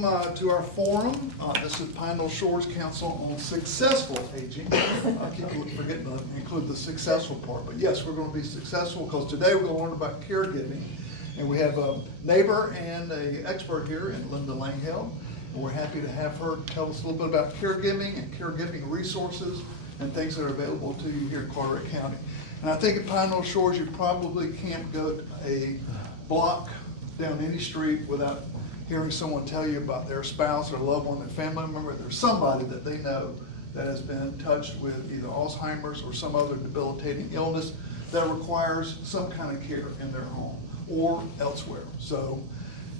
welcome to our forum. This is Pine Knoll Shores Council on Successful Aging. I keep forgetting to include the successful part, but yes, we're going to be successful because today we're going to learn about caregiving. And we have a neighbor and an expert here in Linda Langheld. And we're happy to have her tell us a little bit about caregiving and caregiving resources and things that are available to you here in Carteret County. And I think at Pine Knoll Shores, you probably can't go a block down any street without hearing someone tell you about their spouse or loved one, their family member. There's somebody that they know that has been touched with either Alzheimer's or some other debilitating illness that requires some kind of care in their home or elsewhere. So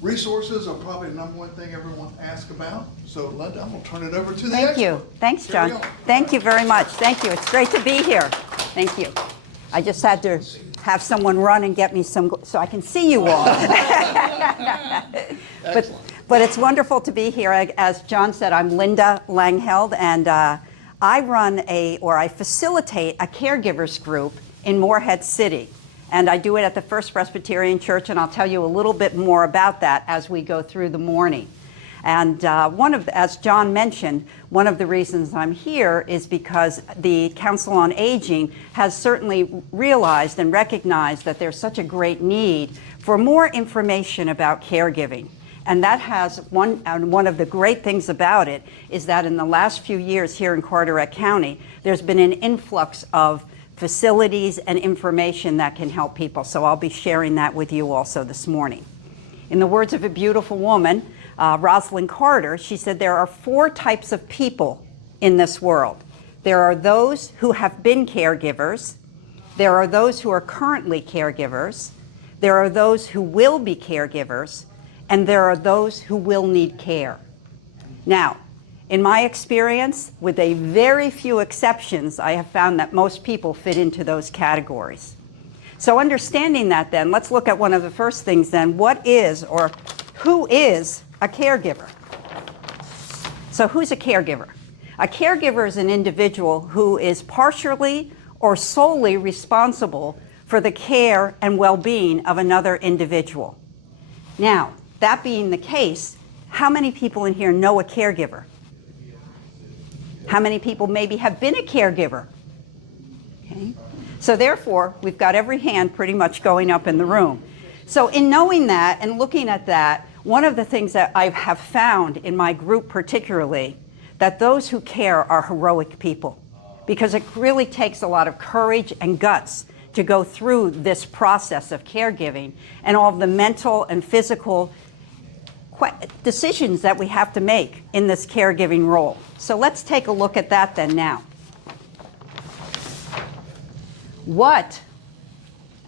resources are probably the number one thing everyone asks about. So Linda, I'm going to turn it over to the expert. Thank you. Thanks, John. Thank you very much. Thank you. It's great to be here. Thank you. I just had to have someone run and get me some so I can see you all. But it's wonderful to be here. As John said, I'm Linda Langheld, and I facilitate a caregivers group in Morehead City. And I do it at the First Presbyterian Church, and I'll tell you a little bit more about that as we go through the morning. And as John mentioned, one of the reasons I'm here is because the Council on Aging has certainly realized and recognized that there's such a great need for more information about caregiving. And that has one of the great things about it is that in the last few years here in Carteret County, there's been an influx of facilities and information that can help people. So I'll be sharing that with you also this morning. In the words of a beautiful woman, Rosalind Carter, she said there are 4 types of people in this world. There are those who have been caregivers, there are those who are currently caregivers, there are those who will be caregivers, and there are those who will need care. Now, in my experience, with a very few exceptions, I have found that most people fit into those categories. So understanding that then, let's look at one of the first things then. What is or who is a caregiver? So who's a caregiver? A caregiver is an individual who is partially or solely responsible for the care and well-being of another individual. Now, that being the case, how many people in here know a caregiver? How many people maybe have been a caregiver? Okay. So therefore, we've got every hand pretty much going up in the room. So in knowing that and looking at that, one of the things that I have found in my group particularly, that those who care are heroic people, because it really takes a lot of courage and guts to go through this process of caregiving and all of the mental and physical decisions that we have to make in this caregiving role. So let's take a look at that then now. What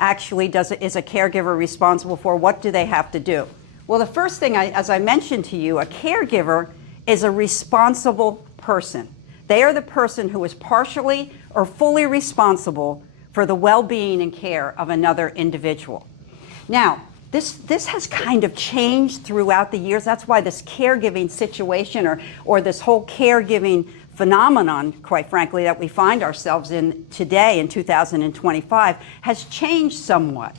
actually is a caregiver responsible for? What do they have to do? Well, the first thing, as I mentioned to you, a caregiver is a responsible person. They are the person who is partially or fully responsible for the well-being and care of another individual. Now, this has kind of changed throughout the years. That's why this caregiving situation or this whole caregiving phenomenon, quite frankly, that we find ourselves in today in 2025 has changed somewhat.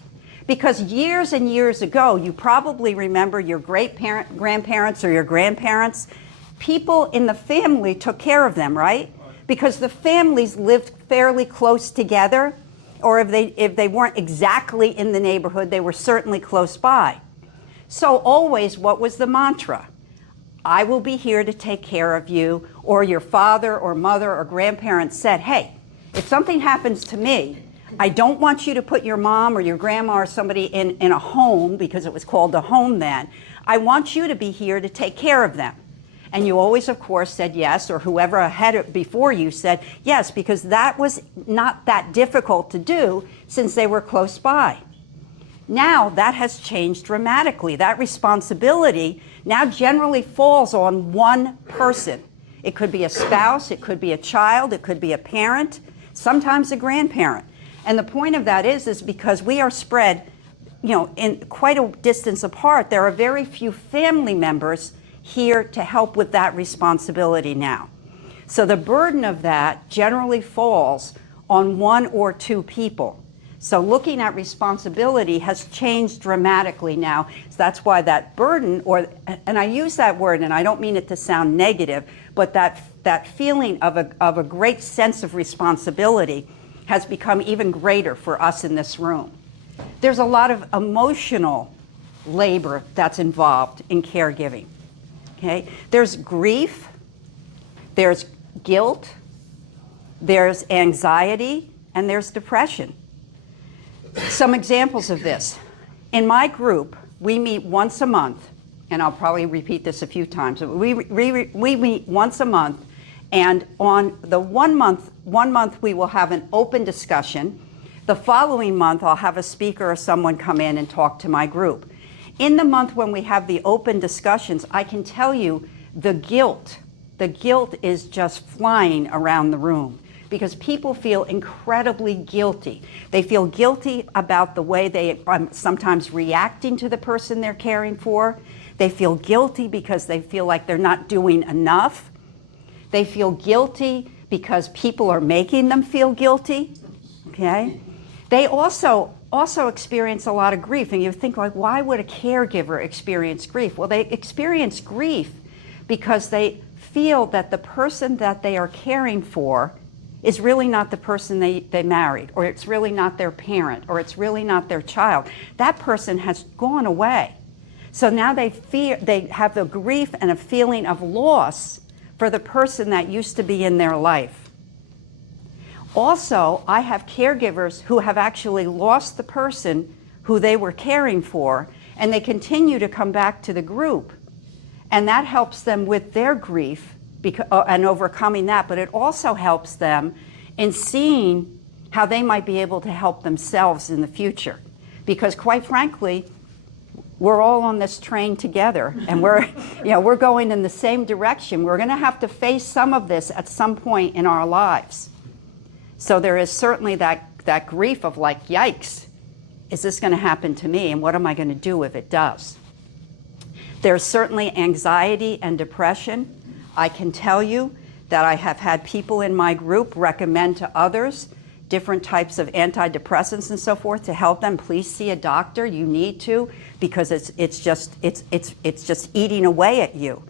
Because years and years ago, you probably remember your grandparents or your grandparents, people in the family took care of them, right? Because the families lived fairly close together, or if they weren't exactly in the neighborhood, they were certainly close by. So always, what was the mantra? I will be here to take care of you, or your father or mother or grandparents said, hey, if something happens to me, I don't want you to put your mom or your grandma or somebody in a home, because it was called a home then. I want you to be here to take care of them. And you always, of course, said yes, or whoever had it before you said yes, because that was not that difficult to do since they were close by. Now that has changed dramatically. That responsibility now generally falls on one person. It could be a spouse, it could be a child, it could be a parent, sometimes a grandparent. And the point of that is because we are spread, in quite a distance apart, there are very few family members here to help with that responsibility now. So the burden of that generally falls on 1 or 2 people. So looking at responsibility has changed dramatically now. So that's why that burden, and I use that word, and I don't mean it to sound negative, but that feeling of a great sense of responsibility has become even greater for us in this room. There's a lot of emotional labor that's involved in caregiving. Okay? There's grief, there's guilt, there's anxiety, and there's depression. Some examples of this. In my group, we meet once a month, and I'll probably repeat this a few times. We meet once a month, and on the one month we will have an open discussion. The following month, I'll have a speaker or someone come in and talk to my group. In the month when we have the open discussions, I can tell you the guilt is just flying around the room, because people feel incredibly guilty. They feel guilty about the way they are sometimes reacting to the person they're caring for. They feel guilty because they feel like they're not doing enough. They feel guilty because people are making them feel guilty. Okay? They also experience a lot of grief. And you think, like, why would a caregiver experience grief? Well, they experience grief because they feel that the person that they are caring for is really not the person they married, or it's really not their parent, or it's really not their child. That person has gone away. So now they have the grief and a feeling of loss for the person that used to be in their life. Also, I have caregivers who have actually lost the person who they were caring for, and they continue to come back to the group. And that helps them with their grief and overcoming that, but it also helps them in seeing how they might be able to help themselves in the future. Because quite frankly, we're all on this train together, and we're going in the same direction. We're going to have to face some of this at some point in our lives. So there is certainly that grief of, like, yikes, is this going to happen to me, and what am I going to do if it does? There's certainly anxiety and depression. I can tell you that I have had people in my group recommend to others different types of antidepressants and so forth to help them. Please see a doctor. You need to, because it's just eating away at you.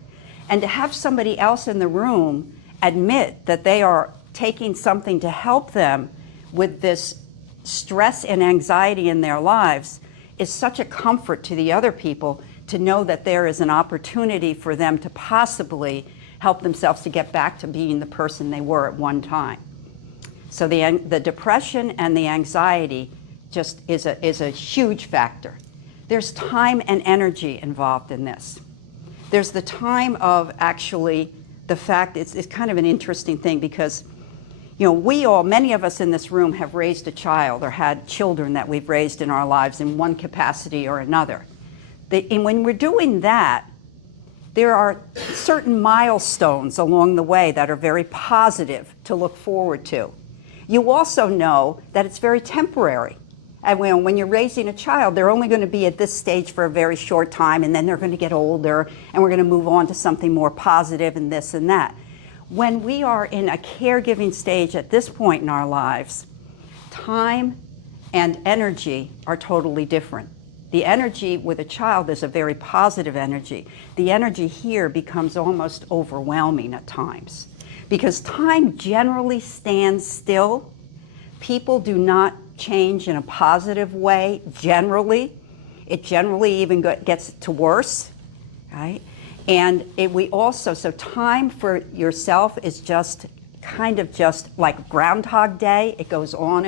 And to have somebody else in the room admit that they are taking something to help them with this stress and anxiety in their lives is such a comfort to the other people, to know that there is an opportunity for them to possibly help themselves to get back to being the person they were at one time. So the depression and the anxiety just is a huge factor. There's time and energy involved in this. There's the time of actually the fact, it's kind of an interesting thing, because many of us in this room have raised a child or had children that we've raised in our lives in one capacity or another. And when we're doing that, there are certain milestones along the way that are very positive to look forward to. You also know that it's very temporary. And when you're raising a child, they're only going to be at this stage for a very short time, and then they're going to get older, and we're going to move on to something more positive and this and that. When we are in a caregiving stage at this point in our lives, time and energy are totally different. The energy with a child is a very positive energy. The energy here becomes almost overwhelming at times, because time generally stands still. People do not change in a positive way generally. It generally even gets to worse, right? And so time for yourself is just like Groundhog Day. It goes on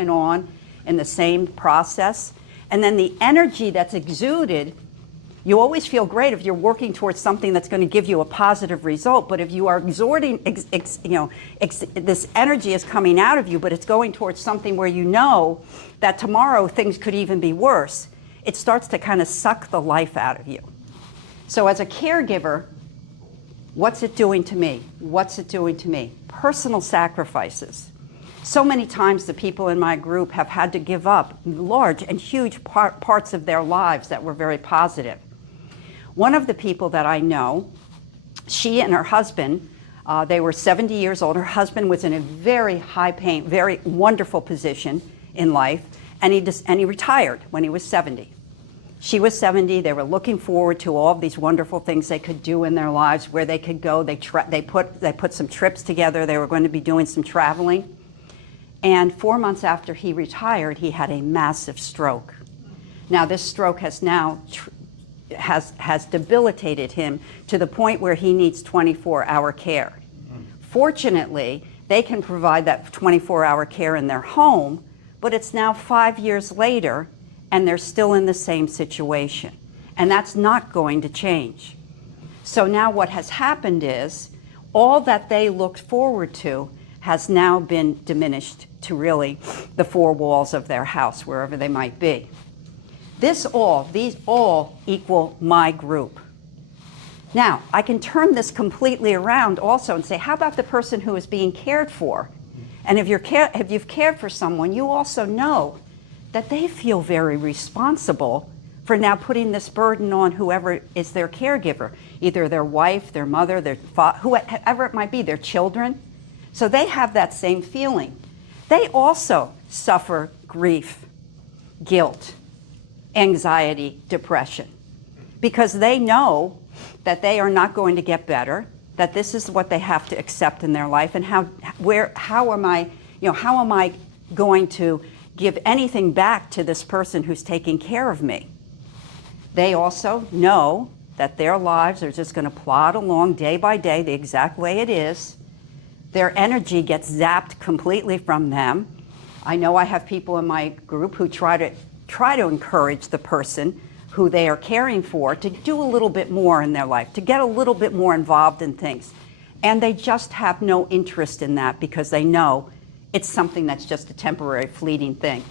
in the same process. And then the energy that's exuded, you always feel great if you're working towards something that's going to give you a positive result. But if you are exhorting, this energy is coming out of you, but it's going towards something where you know that tomorrow things could even be worse, it starts to kind of suck the life out of you. So as a caregiver, what's it doing to me? What's it doing to me? Personal sacrifices. So many times the people in my group have had to give up large and huge parts of their lives that were very positive. One of the people that I know, she and her husband, they were 70 years old. Her husband was in a very high-paying, very wonderful position in life, and he retired when he was 70. She was 70. They were looking forward to all of these wonderful things they could do in their lives, where they could go. They put some trips together. They were going to be doing some traveling. And 4 months after he retired, he had a massive stroke. Now, this stroke has now has debilitated him to the point where he needs 24-hour care. Fortunately, they can provide that 24-hour care in their home, but it's now 5 years later, and they're still in the same situation. And that's not going to change. So now what has happened is all that they looked forward to has now been diminished to really the four walls of their house, wherever they might be. These all equal my group. Now, I can turn this completely around also and say, how about the person who is being cared for? And if you've cared for someone, you also know that they feel very responsible for now putting this burden on whoever is their caregiver, either their wife, their mother, their father, whoever it might be, their children. So they have that same feeling. They also suffer grief, guilt, anxiety, depression, because they know that they are not going to get better, that this is what they have to accept in their life, and how am I going to give anything back to this person who's taking care of me? They also know that their lives are just going to plod along day by day the exact way it is. Their energy gets zapped completely from them. I know I have people in my group who try to encourage the person who they are caring for to do a little bit more in their life, to get a little bit more involved in things. And they just have no interest in that because they know it's something that's just a temporary, fleeting thing.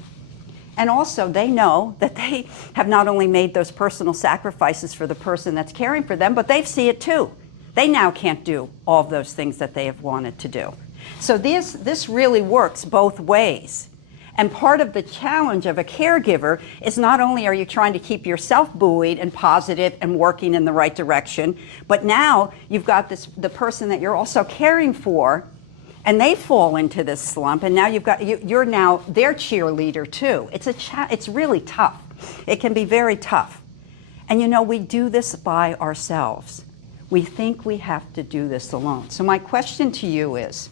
And also they know that they have not only made those personal sacrifices for the person that's caring for them, but they see it too. They now can't do all of those things that they have wanted to do. So this really works both ways. And part of the challenge of a caregiver is not only are you trying to keep yourself buoyed and positive and working in the right direction, but now you've got the person that you're also caring for, and they fall into this slump, and now you're now their cheerleader too. It's really tough. It can be very tough. And you know, we do this by ourselves. We think we have to do this alone. So my question to you is,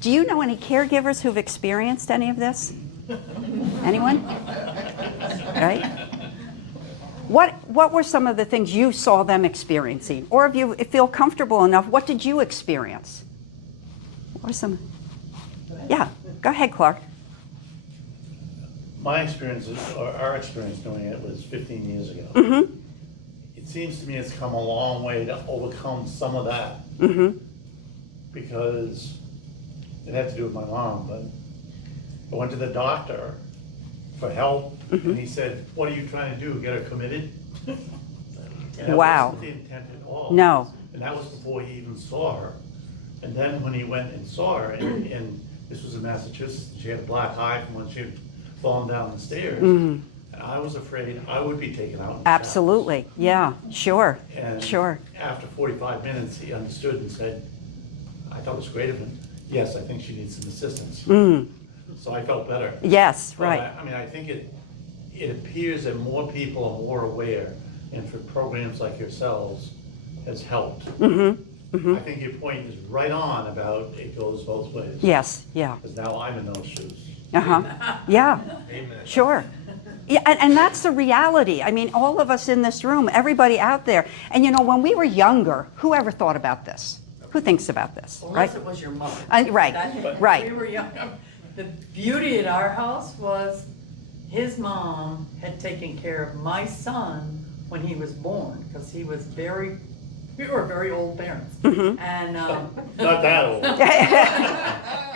do you know any caregivers who've experienced any of this? Anyone? Right? What were some of the things you saw them experiencing? Or if you feel comfortable enough, what did you experience? What were some? Yeah, go ahead, Clark. My experience, or our experience doing it, was 15 years ago. Mm-hmm. It seems to me it's come a long way to overcome some of that. Mm-hmm. Because it had to do with my mom, but I went to the doctor for help, and he said, "What are you trying to do, get her committed?" And that Wow. wasn't the intent at all. No. And that was before he even saw her. And then when he went and saw her, and this was in Massachusetts, she had a black eye from when she had fallen down the stairs. And I was afraid I would be taken out. Absolutely. Yeah, sure. And Sure. after 45 minutes, he understood and said, I thought it was great of him. Yes, I think she needs some assistance. So I felt better. Yes, But right. I mean, I think it appears that more people are more aware, and for programs like yourselves has helped. I think your point is right on about it goes both ways. Yes, yeah. Because now I'm in those shoes. Uh-huh. Yeah. Sure. Yeah, and that's the reality. I mean, all of us in this room, everybody out there. And you know, when we were younger, who ever thought about this? Who thinks about this, right? Unless it was your mother. Right, right. We were young. The beauty at our house was his mom had taken care of my son when he was born, because we were very old parents. And Not that old.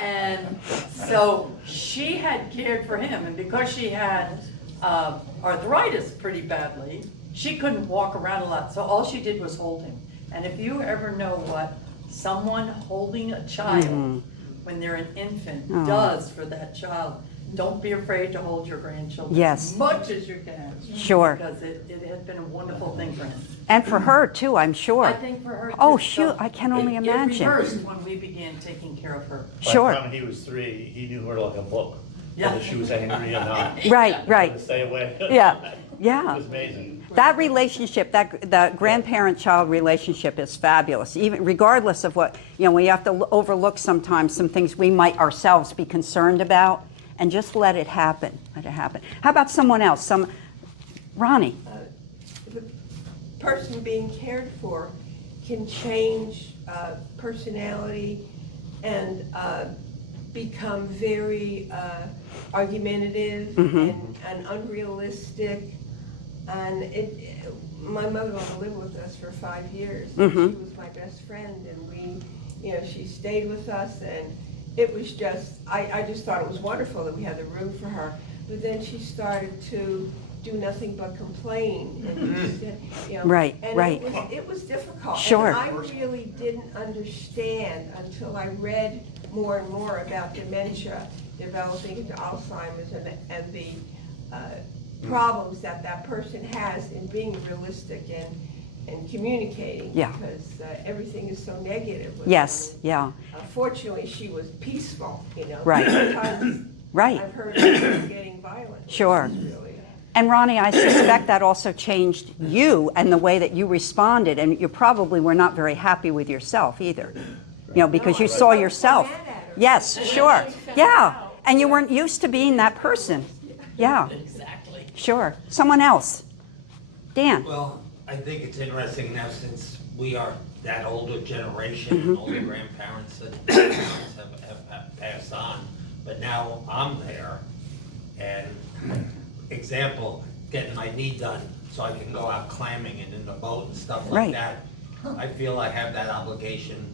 and so she had cared for him, and because she had arthritis pretty badly, she couldn't walk around a lot, so all she did was hold him. And if you ever know what someone holding a child when they're an infant does for that child, don't be afraid to hold your grandchildren Yes. as much as you can. Sure. Because it has been a wonderful thing for him. And for her too, I'm sure. I think for her too. Oh, So shoot, I can only imagine. It reversed when we began taking care of her. By Sure. the time he was 3, he knew her like a book. Yeah. whether she was angry or not. Right, right. Stay away. Yeah, It yeah. was amazing. That relationship, the grandparent-child relationship is fabulous, even regardless of what, we have to overlook sometimes some things we might ourselves be concerned about, and just let it happen, let it happen. How about someone else? Ronnie? The person being cared for can change personality and become very argumentative and unrealistic. And my mother-in-law lived with us for 5 years. And she was my best friend, and she stayed with us, and it was just, I just thought it was wonderful that we had the room for her. But then she started to do nothing but complain. And Right, and right. it was difficult. Sure. And I really didn't understand until I read more and more about dementia, developing into Alzheimer's, and the problems that person has in being realistic and communicating. Yeah. Because everything is so negative with Yes, her. yeah, Fortunately, she was peaceful, Right. Sometimes right, I've heard of her getting violent. Sure. It's really- And Ronnie, I suspect that also changed you and the way that you responded, and you probably were not very happy with yourself either, because you saw yourself. mad at her. Yes, sure, yeah, and you weren't used to being that person. Yeah, Exactly. sure. Someone else? Dan? Well, I think it's interesting now, since we are that older generation, all the grandparents and parents have passed on, but now I'm there, and example, getting my knee done so I can go out clamming and in the boat and stuff Right. like that. I feel I have that obligation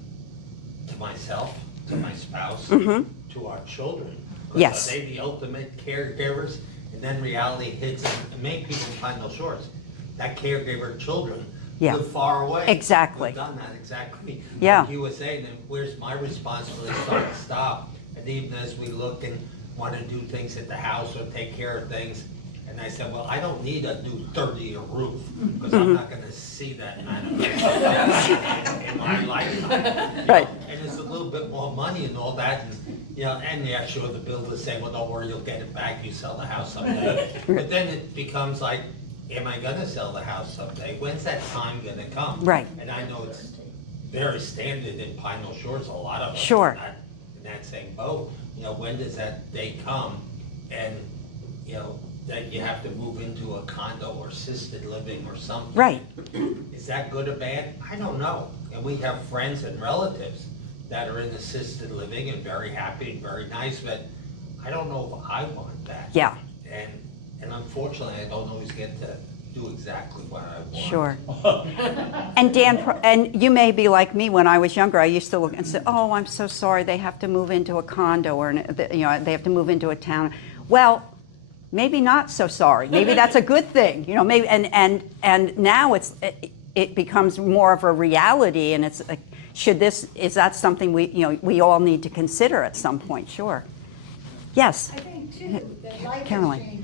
to myself, to my spouse, to our children. 'Cause Yes. Are they the ultimate caregivers? And then reality hits, and many people find no shorts. That caregiver children Yeah. live far away. Exactly. We've done that, exactly. Yeah. Like you were saying, and where's my responsibility start to stop? And even as we look and want to do things at the house or take care of things, and I said, well, I don't need a new 30-year roof, because I'm not gonna see that in my lifetime. Right. And it's a little bit more money and all that, and yeah, sure, the builder's saying, well, don't worry, you'll get it back, you sell the house someday. But then it becomes like, am I gonna sell the house someday? When's that time gonna come? Right. And I know it's very standard in Pine Hill Shores, a lot of us. Sure. In that same boat, when does that day come? And, that you have to move into a condo or assisted living or something. Right. Is that good or bad? I don't know. And we have friends and relatives that are in assisted living and very happy and very nice, but I don't know if I want that. Yeah. And unfortunately, I don't always get to do exactly what I want. Sure. And Dan, and you may be like me. When I was younger, I used to look and say, "Oh, I'm so sorry. They have to move into a condo, or they have to move into a town." Well, maybe not so sorry. Maybe that's a good thing. Maybe and now it becomes more of a reality, and it's like, is that something we all need to consider at some point? Sure. Yes. I think too, that life Caroline. has changed.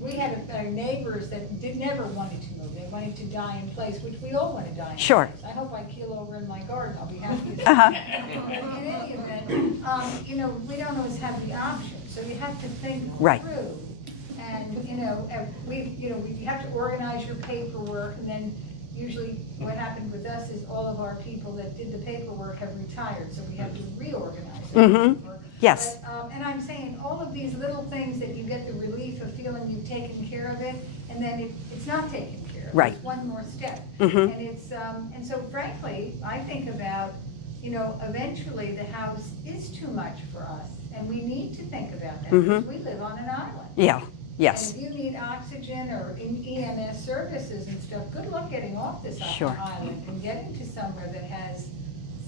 We had our neighbors that never wanted to move. They wanted to die in place, which we all want to die in Sure. place. I hope I keel over in my garden, I'll be happy. Uh-huh. In any event, we don't always have the option, so you have to think Right. through. And, we have to organize your paperwork, and then usually what happened with us is all of our people that did the paperwork have retired, so we have to reorganize the paperwork. Yes. But, and I'm saying, all of these little things that you get the relief of feeling you've taken care of it, and then it's not taken care of. Right. It's one more step. Mhm. And so frankly, I think about, eventually the house is too much for us, and we need to think about that, because we live on an island. Yeah. Yes. And if you need oxygen or EMS services and stuff, good luck getting off this Sure. island and getting to somewhere that has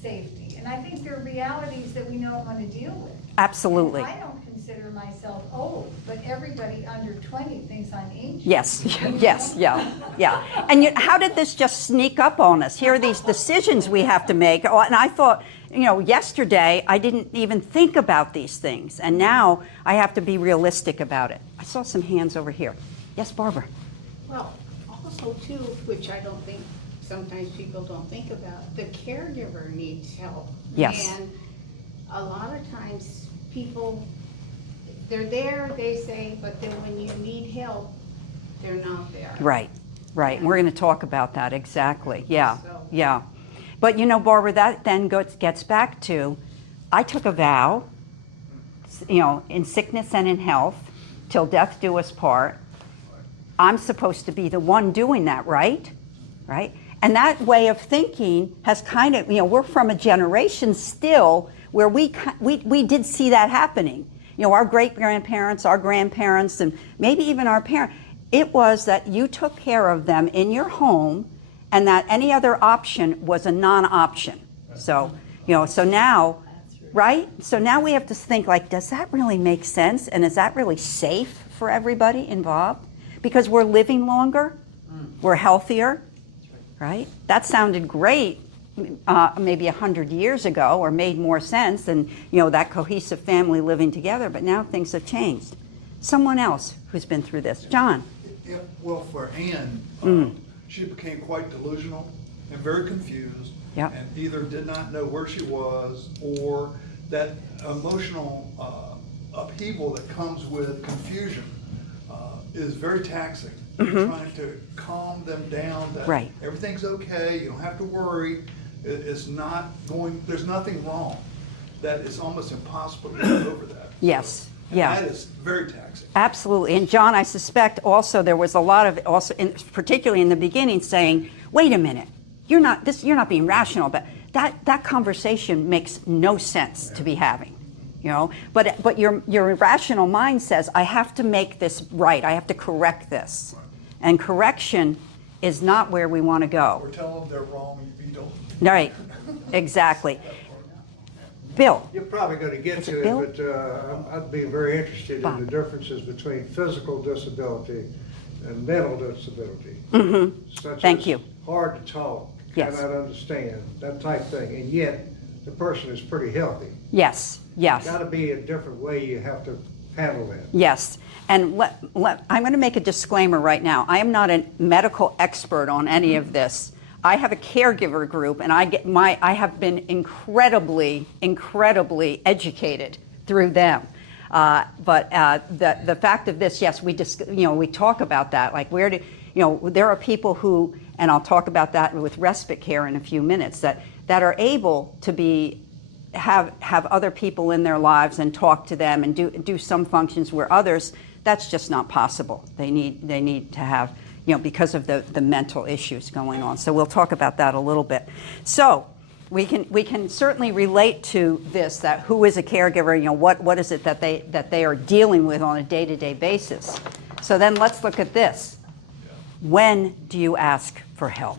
safety. And I think there are realities that we don't want to deal with. Absolutely. And I don't consider myself old, but everybody under 20 thinks I'm ancient. Yes, yes, yeah. And how did this just sneak up on us? Here are these decisions we have to make. Oh, and I thought, yesterday I didn't even think about these things. And now I have to be realistic about it. I saw some hands over here. Yes, Barbara? Well, also too, which I don't think sometimes people don't think about, the caregiver needs help. Yes. And a lot of times people they're there, they say, but then when you need help, they're not there. Right, right. And we're going to talk about that, exactly. Yeah, So- yeah. But you know, Barbara, that then gets back to, I took a vow, you know, in sickness and in health, till death do us part. I'm supposed to be the one doing that, right? Right? And that way of thinking has kind of, you know, we're from a generation still where we did see that happening. You know, our great-grandparents, our grandparents, and maybe even our parents, it was that you took care of them in your home and that any other option was a non-option. So, you know, so now, right? So now we have to think like, does that really make sense? And is that really safe for everybody involved? Because we're living longer, we're healthier, right? That sounded great maybe 100 years ago, or made more sense, and you know, that cohesive family living together, but now things have changed. Someone else who's been through this. John. Yeah, well, for Ann, she became quite delusional and very confused. Yep. And either did not know where she was, or that emotional upheaval that comes with confusion is very taxing. Trying to calm them down that Right. everything's okay, you don't have to worry, it's not going, there's nothing wrong. That it's almost impossible to get over that. Yes, And yeah. that is very taxing. Absolutely. And John, I suspect also there was a lot of, also particularly in the beginning, saying, wait a minute, you're not being rational, but that conversation makes no sense to be having. You know, but your rational mind says, I have to make this right, I have to correct this. And correction is not where we want to go. Or tell them they're wrong, you don't. Right, exactly. Bill. You're probably going to get Is it to Bill? it, but I'd be very interested Bob. in the differences between physical disability and mental disability. Such Thank as you. hard to talk, Yes. cannot understand, that type thing, and yet the person is pretty healthy. Yes, yes. Got to be a different way you have to handle that. Yes, and I'm going to make a disclaimer right now. I am not a medical expert on any of this. I have a caregiver group, and I have been incredibly educated through them. But the fact of this, yes, we talk about that. Like there are people who, and I'll talk about that with respite care in a few minutes, that are able to have other people in their lives and talk to them and do some functions where others, that's just not possible. They need to have, because of the mental issues going on. So we'll talk about that a little bit. So we can certainly relate to this, that who is a caregiver, what is it that they are dealing with on a day-to-day basis. So then let's look at this. When do you ask for help?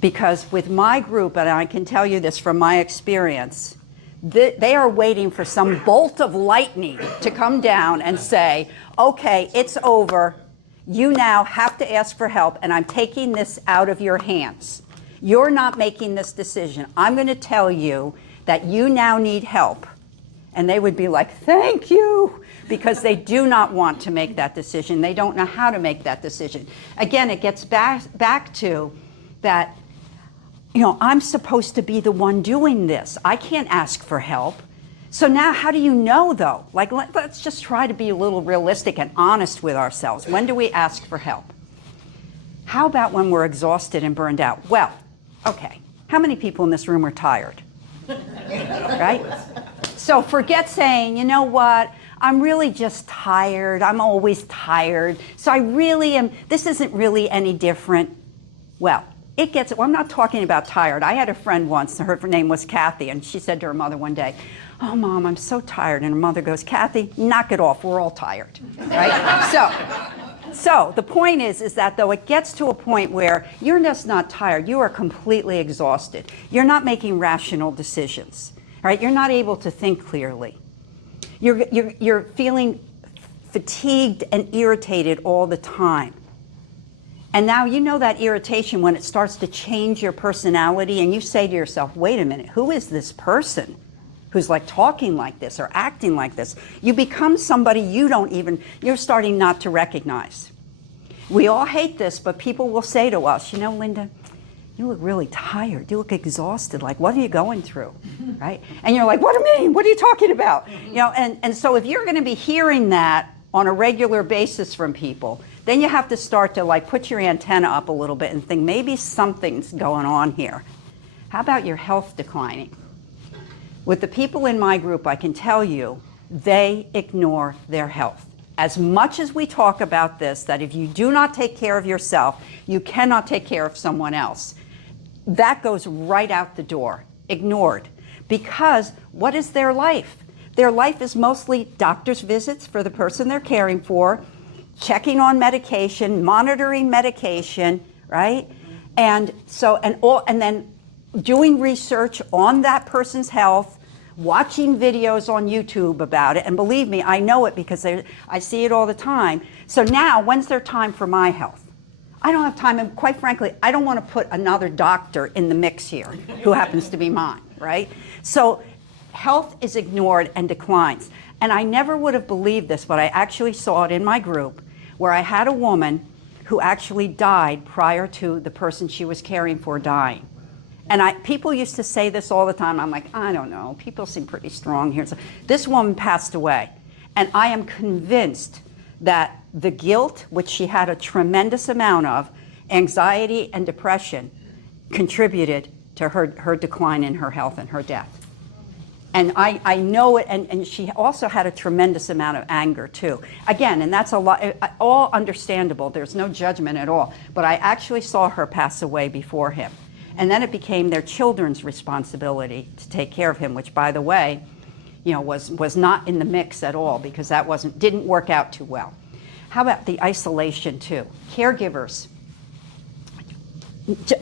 Because with my group, and I can tell you this from my experience, they are waiting for some bolt of lightning to come down and say, okay, it's over. You now have to ask for help, and I'm taking this out of your hands. You're not making this decision. I'm going to tell you that you now need help. And they would be like, thank you, because they do not want to make that decision. They don't know how to make that decision. Again, it gets back to that, I'm supposed to be the one doing this. I can't ask for help. So now how do you know, though? Like, let's just try to be a little realistic and honest with ourselves. When do we ask for help? How about when we're exhausted and burned out? Well, okay, how many people in this room are tired? Right? So forget saying, you know what, I'm really just tired. I'm always tired. So I really am, this isn't really any different. Well, I'm not talking about tired. I had a friend once, her name was Kathy, and she said to her mother one day, oh, Mom, I'm so tired. And her mother goes, Kathy, knock it off. We're all tired, right? So the point is that though it gets to a point where you're just not tired, you are completely exhausted. You're not making rational decisions, right? You're not able to think clearly. You're feeling fatigued and irritated all the time. And now that irritation, when it starts to change your personality and you say to yourself, wait a minute, who is this person who's like talking like this or acting like this? You become somebody you're starting not to recognize. We all hate this, but people will say to us, Linda, you look really tired. You look exhausted. Like, what are you going through? right? And you're like, what do you mean? What are you talking about? You know, and so if you're going to be hearing that on a regular basis from people, then you have to start to like put your antenna up a little bit and think maybe something's going on here. How about your health declining? With the people in my group, I can tell you, they ignore their health. As much as we talk about this, that if you do not take care of yourself, you cannot take care of someone else. That goes right out the door, ignored. Because what is their life? Their life is mostly doctor's visits for the person they're caring for, checking on medication, monitoring medication, right? And so, and then doing research on that person's health, watching videos on YouTube about it, and believe me, I know it because I see it all the time. So now, when's their time for my health? I don't have time, and quite frankly, I don't want to put another doctor in the mix here who happens to be mine, right? So health is ignored and declines. And I never would have believed this, but I actually saw it in my group where I had a woman who actually died prior to the person she was caring for dying. And people used to say this all the time. I'm like, I don't know, people seem pretty strong here. So this woman passed away. And I am convinced that the guilt, which she had a tremendous amount of, anxiety and depression, contributed to her decline in her health and her death. And I know it, and she also had a tremendous amount of anger too. Again, and that's a lot, all understandable, there's no judgment at all. But I actually saw her pass away before him. And then it became their children's responsibility to take care of him, which, by the way, you know, was not in the mix at all because that didn't work out too well. How about the isolation too? Caregivers,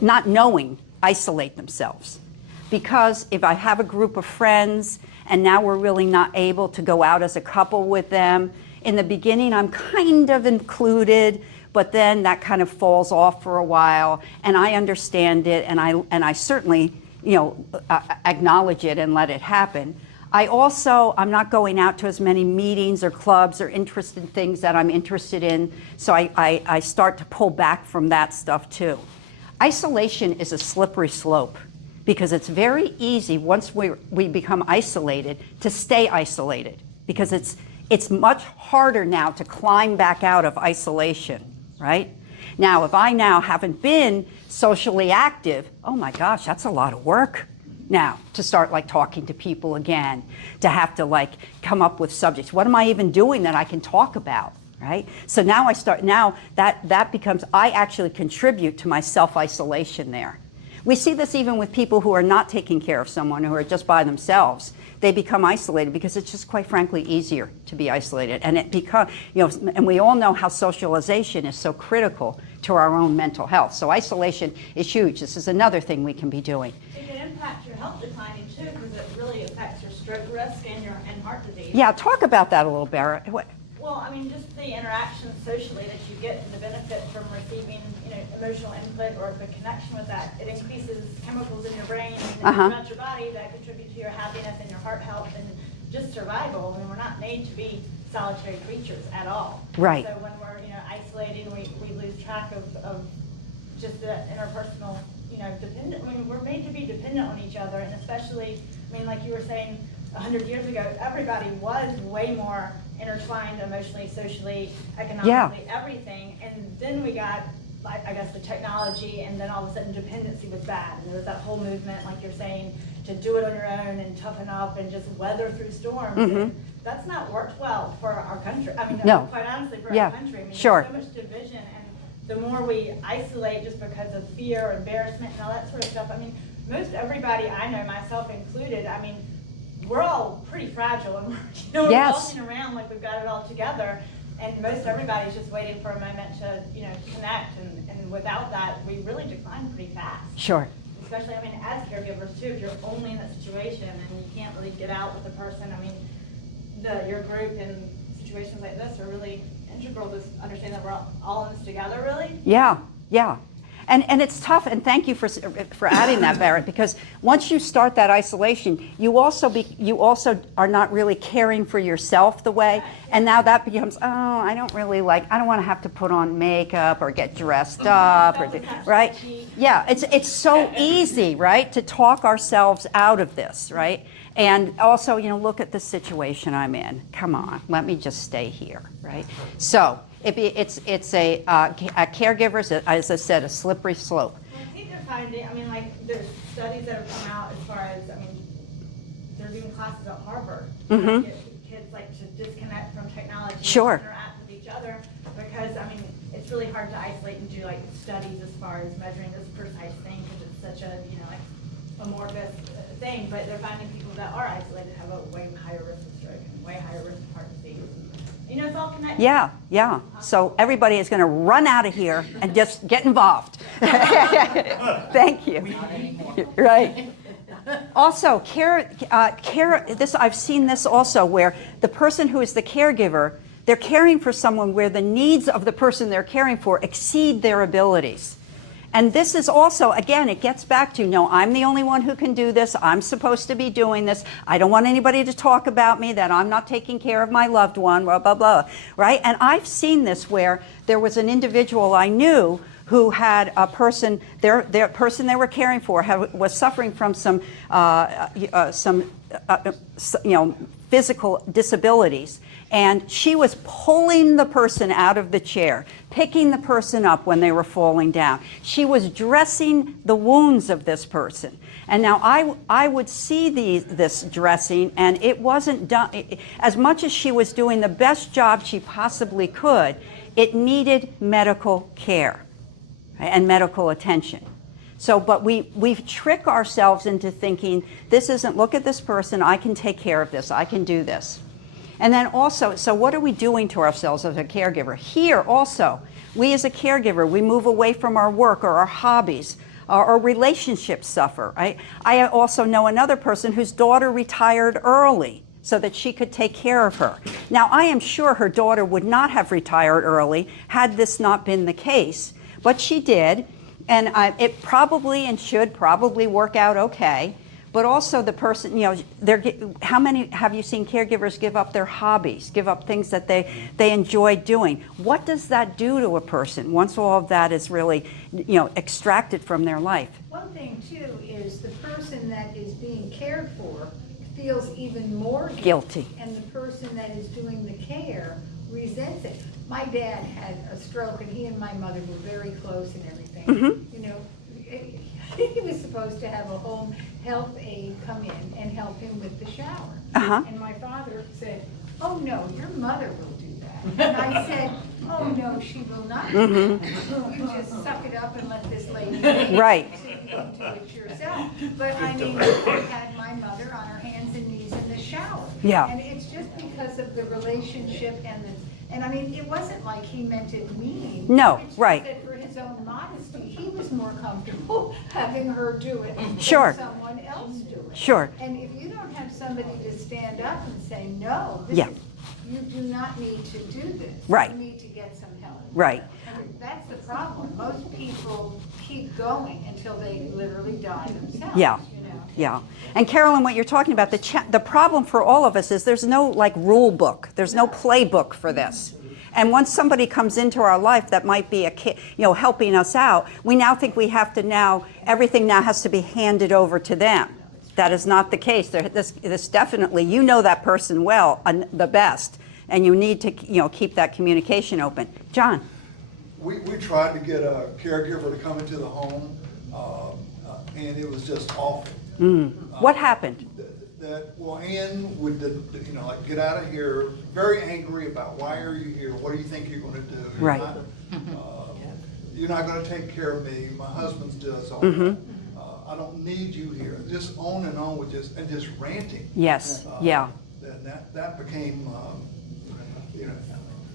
not knowing, isolate themselves. Because if I have a group of friends and now we're really not able to go out as a couple with them, in the beginning I'm kind of included, but then that kind of falls off for a while, and I understand it, and I certainly, you know, acknowledge it and let it happen. I'm not going out to as many meetings or clubs or interested in things that I'm interested in, so I start to pull back from that stuff too. Isolation is a slippery slope because it's very easy once we become isolated to stay isolated because it's much harder now to climb back out of isolation. Right? Now, if I now haven't been socially active, oh my gosh, that's a lot of work now to start like talking to people again, to have to like come up with subjects. What am I even doing that I can talk about, right? So now that becomes, I actually contribute to my self-isolation there. We see this even with people who are not taking care of someone, who are just by themselves. They become isolated because it's just quite frankly easier to be isolated. And and we all know how socialization is so critical to our own mental health. So isolation is huge. This is another thing we can be doing. It can impact your health declining too, because it really affects your stroke risk and heart disease. Yeah, talk about that a little, Barrett. Well, I mean, just the interactions socially that you get and the benefit from receiving, emotional input or the connection with that, it increases chemicals in your brain and throughout your body that contribute to your happiness and your heart health and just survival. I mean, we're not made to be solitary creatures at all. Right. So when we're, isolating, we lose track of just the interpersonal, dependent. I mean, we're made to be dependent on each other, and especially, like you were saying, 100 years ago, everybody was way more intertwined emotionally, socially, economically, everything. And then we got, I guess, the technology, and then all of a sudden dependency was bad. And there was that whole movement, like you're saying, to do it on your own and toughen up and just weather through storms. And that's not worked well for our country. I mean, no. Quite honestly, for our country. I mean, Sure. There's so much division, and the more we isolate just because of fear, embarrassment, and all that sort of stuff. I mean, most everybody I know, myself included, I mean, we're all pretty fragile, and we're walking around like we've got it all together, and most everybody's just waiting for a moment to, connect, and without that, we really decline pretty fast. Sure. Especially, as caregivers too, if you're only in that situation and you can't really get out with the person, your group in situations like this are really integral to understand that we're all in this together, really. Yeah, yeah. And it's tough, and thank you for adding that, Barrett, because once you start that isolation, you also are not really caring for yourself the way, and now that becomes, oh, I don't want to have to put on makeup or get dressed up, right? Yeah, it's so easy, right, to talk ourselves out of this, right? And also, look at the situation I'm in. Come on, let me just stay here, right? So it's a caregiver's, as I said, a slippery slope. Well, I think they're finding, there's studies that have come out as far as, they're doing classes at Harvard. Mhm. Get kids to disconnect from technology. Sure. And interact with each other, because, it's really hard to isolate and do studies as far as measuring this precise thing, because it's such a, amorphous thing, but they're finding people that are isolated have a way higher risk of stroke and way higher risk of heart disease. It's all connected. Yeah. So everybody is going to run out of here and just get involved. Thank you. Right. Also, I've seen this also, where the person who is the caregiver, they're caring for someone where the needs of the person they're caring for exceed their abilities. And this is also, again, it gets back to, no, I'm the only one who can do this. I'm supposed to be doing this. I don't want anybody to talk about me, that I'm not taking care of my loved one, blah, blah, blah, right? And I've seen this where there was an individual I knew who had a person, their person they were caring for was suffering from some physical disabilities. And she was pulling the person out of the chair, picking the person up when they were falling down. She was dressing the wounds of this person. And now I would see this dressing, and it wasn't done, as much as she was doing the best job she possibly could, it needed medical care and medical attention. So, but we trick ourselves into thinking, this isn't, look at this person, I can take care of this, I can do this. And then also, so what are we doing to ourselves as a caregiver? Here also, we as a caregiver, we move away from our work or our hobbies, or relationships suffer. I also know another person whose daughter retired early so that she could take care of her. Now, I am sure her daughter would not have retired early had this not been the case, but she did, and it probably and should probably work out okay. But also the person, how many have you seen caregivers give up their hobbies, give up things that they enjoy doing? What does that do to a person once all of that is really, extracted from their life? One thing too is the person that is being cared for feels even more guilty. And the person that is doing the care resents it. My dad had a stroke, and he and my mother were very close and everything. Mm-hmm. He was supposed to have a home health aide come in and help him with the shower. Uh-huh. And my father said, "Oh no, your mother will do that." And I said, "Oh no, she will not do that. You just suck it up and let this lady do Right. so you can do it yourself." But I had my mother on her hands and knees in the shower. Yeah. And it's just because of the relationship and it wasn't like he meant it mean. No, It's right. just that for his own modesty, he was more comfortable having her do it Sure. than someone else do it. Sure. And if you don't have somebody to stand up and say, no, Yeah. you do not need to do this. Right. You need to get some help. Right. And that's the problem. Most people keep going until they literally die themselves. Yeah. Yeah. And Carolyn, what you're talking about, the problem for all of us is there's no rule book. There's no playbook for this. And once somebody comes into our life that might be helping us out, we now think we have to everything now has to be handed over to them. That is not the case. This definitely, that person well, the best, and you need to keep that communication open. John. We tried to get a caregiver to come into the home, and it was just awful. What happened? Ann would, get out of here, very angry about why are you here? What do you think you're going to do? Right. You're not going to take care of me. My husband's does all that. I don't need you here. Just on and on with just ranting. Yes. Yeah. That became,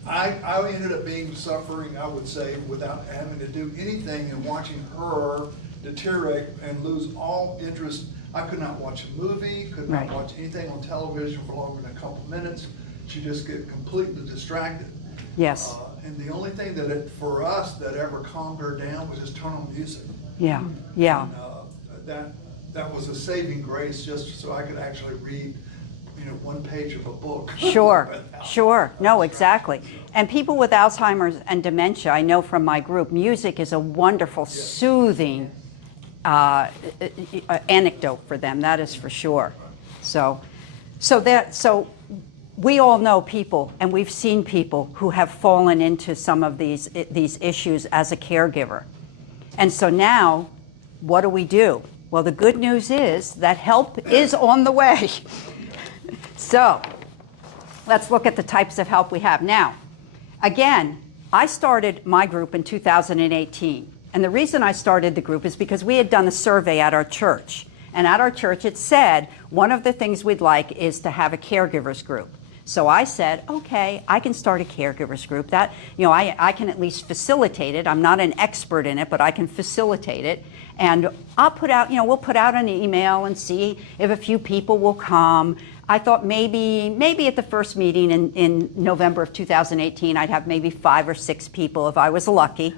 I ended up suffering, I would say, without having to do anything, and watching her deteriorate and lose all interest. I could not watch a movie, could not watch anything on television for longer than a couple minutes. She just get completely distracted. Yes. And the only thing that for us that ever calmed her down was just turn on music. Yeah, yeah. And, that was a saving grace, just so I could actually read, one page of a book. Sure, without- sure. No, exactly. And people with Alzheimer's and dementia, I know from my group, music is a wonderful, soothing anecdote for them. That is for sure. So we all know people, and we've seen people who have fallen into some of these issues as a caregiver. And so now, what do? Well, the good news is that help is on the way. So let's look at the types of help we have. Now, again, I started my group in 2018. And the reason I started the group is because we had done a survey at our church. And at our church, it said one of the things we'd like is to have a caregivers group. So I said, okay, I can start a caregivers group. That, I can at least facilitate it. I'm not an expert in it, but I can facilitate it. And I'll put out, we'll put out an email and see if a few people will come. I thought maybe at the first meeting in November of 2018, I'd have maybe 5 or 6 people if I was lucky.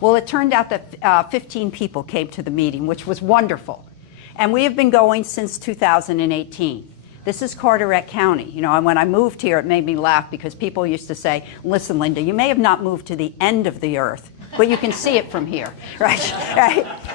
Well, it turned out that 15 people came to the meeting, which was wonderful. And we have been going since 2018. This is Carteret County. And when I moved here, it made me laugh because people used to say, listen, Linda, you may have not moved to the end of the earth, but you can see it from here, right?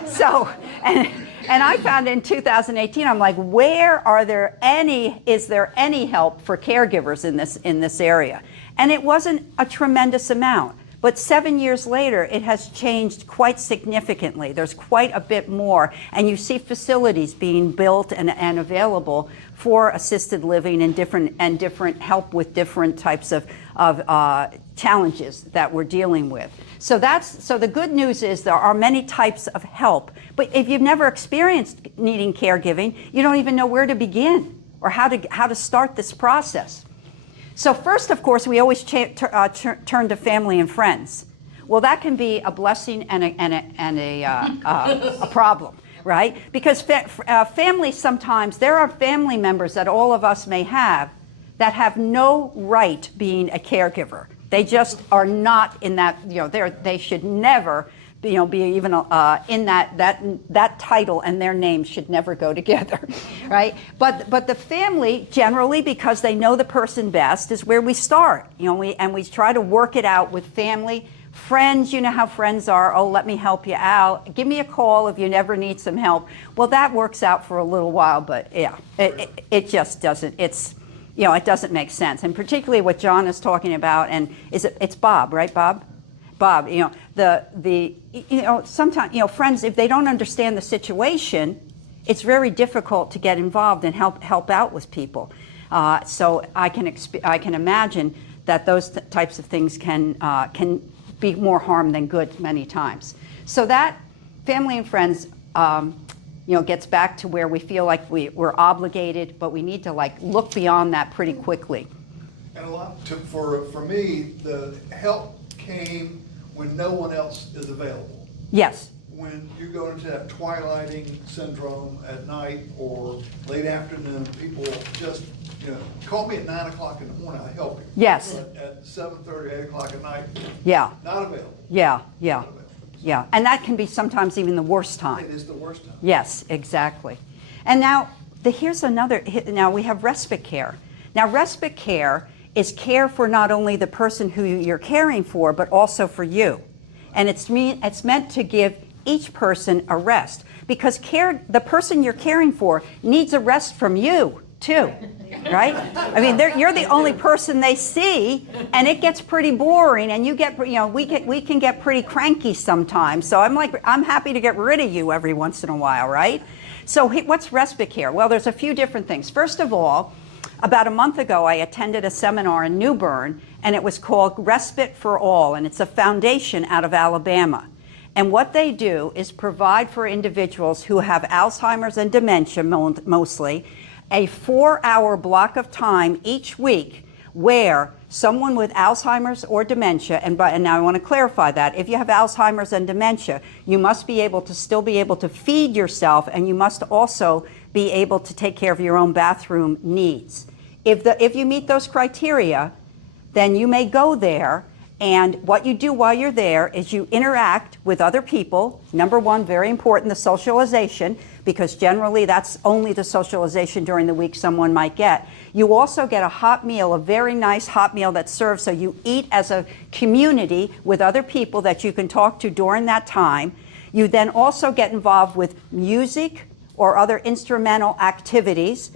So, and I found in 2018, I'm like, is there any help for caregivers in this area? And it wasn't a tremendous amount. But 7 years later, it has changed quite significantly. There's quite a bit more. And you see facilities being built and available for assisted living and different help with different types of challenges that we're dealing with. So the good news is there are many types of help. But if you've never experienced needing caregiving, you don't even know where to begin or how to start this process. So first, of course, we always turn to family and friends. Well, that can be a blessing and a problem, right? Because families sometimes, there are family members that all of us may have that have no right being a caregiver. They just are not in that, they should never be even in that title, and their names should never go together, right? But the family, generally, because they know the person best, is where we start. We try to work it out with family. Friends, you know how friends are. Oh, let me help you out. Give me a call if you never need some help. Well, that works out for a little while, but yeah, it just doesn't. It doesn't make sense. And particularly what John is talking about, and it's Bob, right, Bob? Bob, sometimes, friends, if they don't understand the situation, it's very difficult to get involved and help out with people. So I can imagine that those types of things can be more harm than good many times. So that family and friends, gets back to where we feel like we're obligated, but we need to look beyond that pretty quickly. And for me, the help came when no one else is available. Yes. When you go into that twilighting syndrome at night or late afternoon, people just, call me at 9 o'clock in the morning, I'll help you. Yes. But at 7:30, 8 o'clock at night, Yeah. not available. Yeah. Not available. Yeah. And that can be sometimes even the worst time. It is the worst time. Yes, exactly. And now now we have respite care. Now respite care is care for not only the person who you're caring for, but also for you. And it's meant to give each person a rest, because the person you're caring for needs a rest from you too, right? I mean, you're the only person they see, and it gets pretty boring, and we can get pretty cranky sometimes. So I'm happy to get rid of you every once in a while, right? So what's respite care? Well, there's a few different things. First of all, about a month ago, I attended a seminar in New Bern, and it was called Respite for All, and it's a foundation out of Alabama. And what they do is provide for individuals who have Alzheimer's and dementia mostly, a 4-hour block of time each week where someone with Alzheimer's or dementia, and now I want to clarify that, if you have Alzheimer's and dementia, you must still be able to feed yourself, and you must also be able to take care of your own bathroom needs. If you meet those criteria, then you may go there And what you do while you're there is you interact with other people. Number one, very important, the socialization, because generally that's only the socialization during the week someone might get. You also get a hot meal, a very nice hot meal that's served, so you eat as a community with other people that you can talk to during that time. You then also get involved with music or other instrumental activities.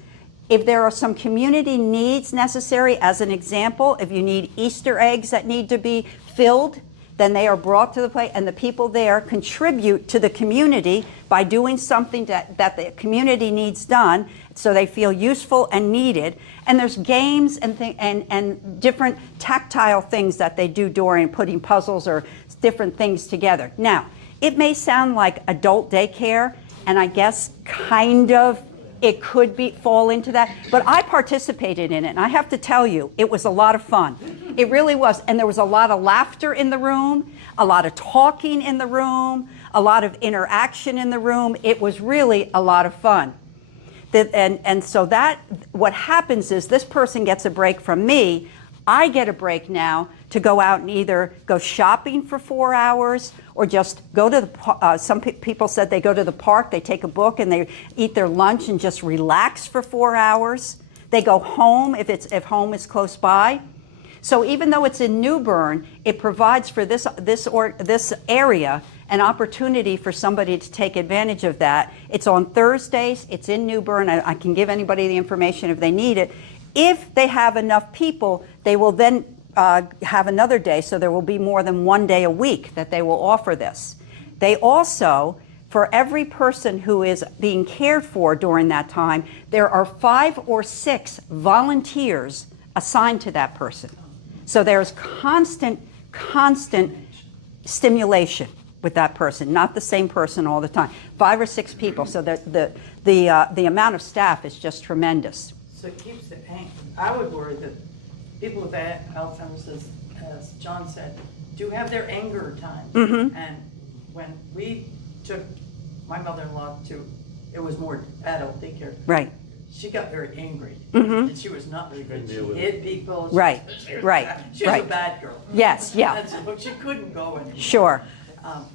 If there are some community needs necessary, as an example, if you need Easter eggs that need to be filled, then they are brought to the plate, and the people there contribute to the community by doing something that the community needs done, so they feel useful and needed. And there's games and different tactile things that they do during putting puzzles or different things together. Now, it may sound like adult daycare, and I guess kind of it could fall into that, but I participated in it, and I have to tell you, it was a lot of fun. It really was, and there was a lot of laughter in the room, a lot of talking in the room, a lot of interaction in the room. It was really a lot of fun. And so that, what happens is this person gets a break from me. I get a break now to go out and either go shopping for 4 hours or just go to the, some people said they go to the park, they take a book and they eat their lunch and just relax for 4 hours. They go home if home is close by. So even though it's in New Bern, it provides for this area an opportunity for somebody to take advantage of that. It's on Thursdays, it's in New Bern. I can give anybody the information if they need it. If they have enough people, they will then have another day, so there will be more than 1 day a week that they will offer this. They also, for every person who is being cared for during that time, there are 5 or 6 volunteers assigned to that person. So there's constant stimulation with that person, not the same person all the time. 5 or 6 people, so that the amount of staff is just tremendous. So it keeps the pain. I would worry that people with Alzheimer's, as John said, do have their anger times. Mm-hmm. And when we took my mother-in-law to, it was more adult daycare. Right. She got very angry, Mm-hmm. and she was not very good. She deal with hit people. Right, She was right, bad. She was right. a bad girl. Yes, yeah. And so she couldn't go anymore. Sure.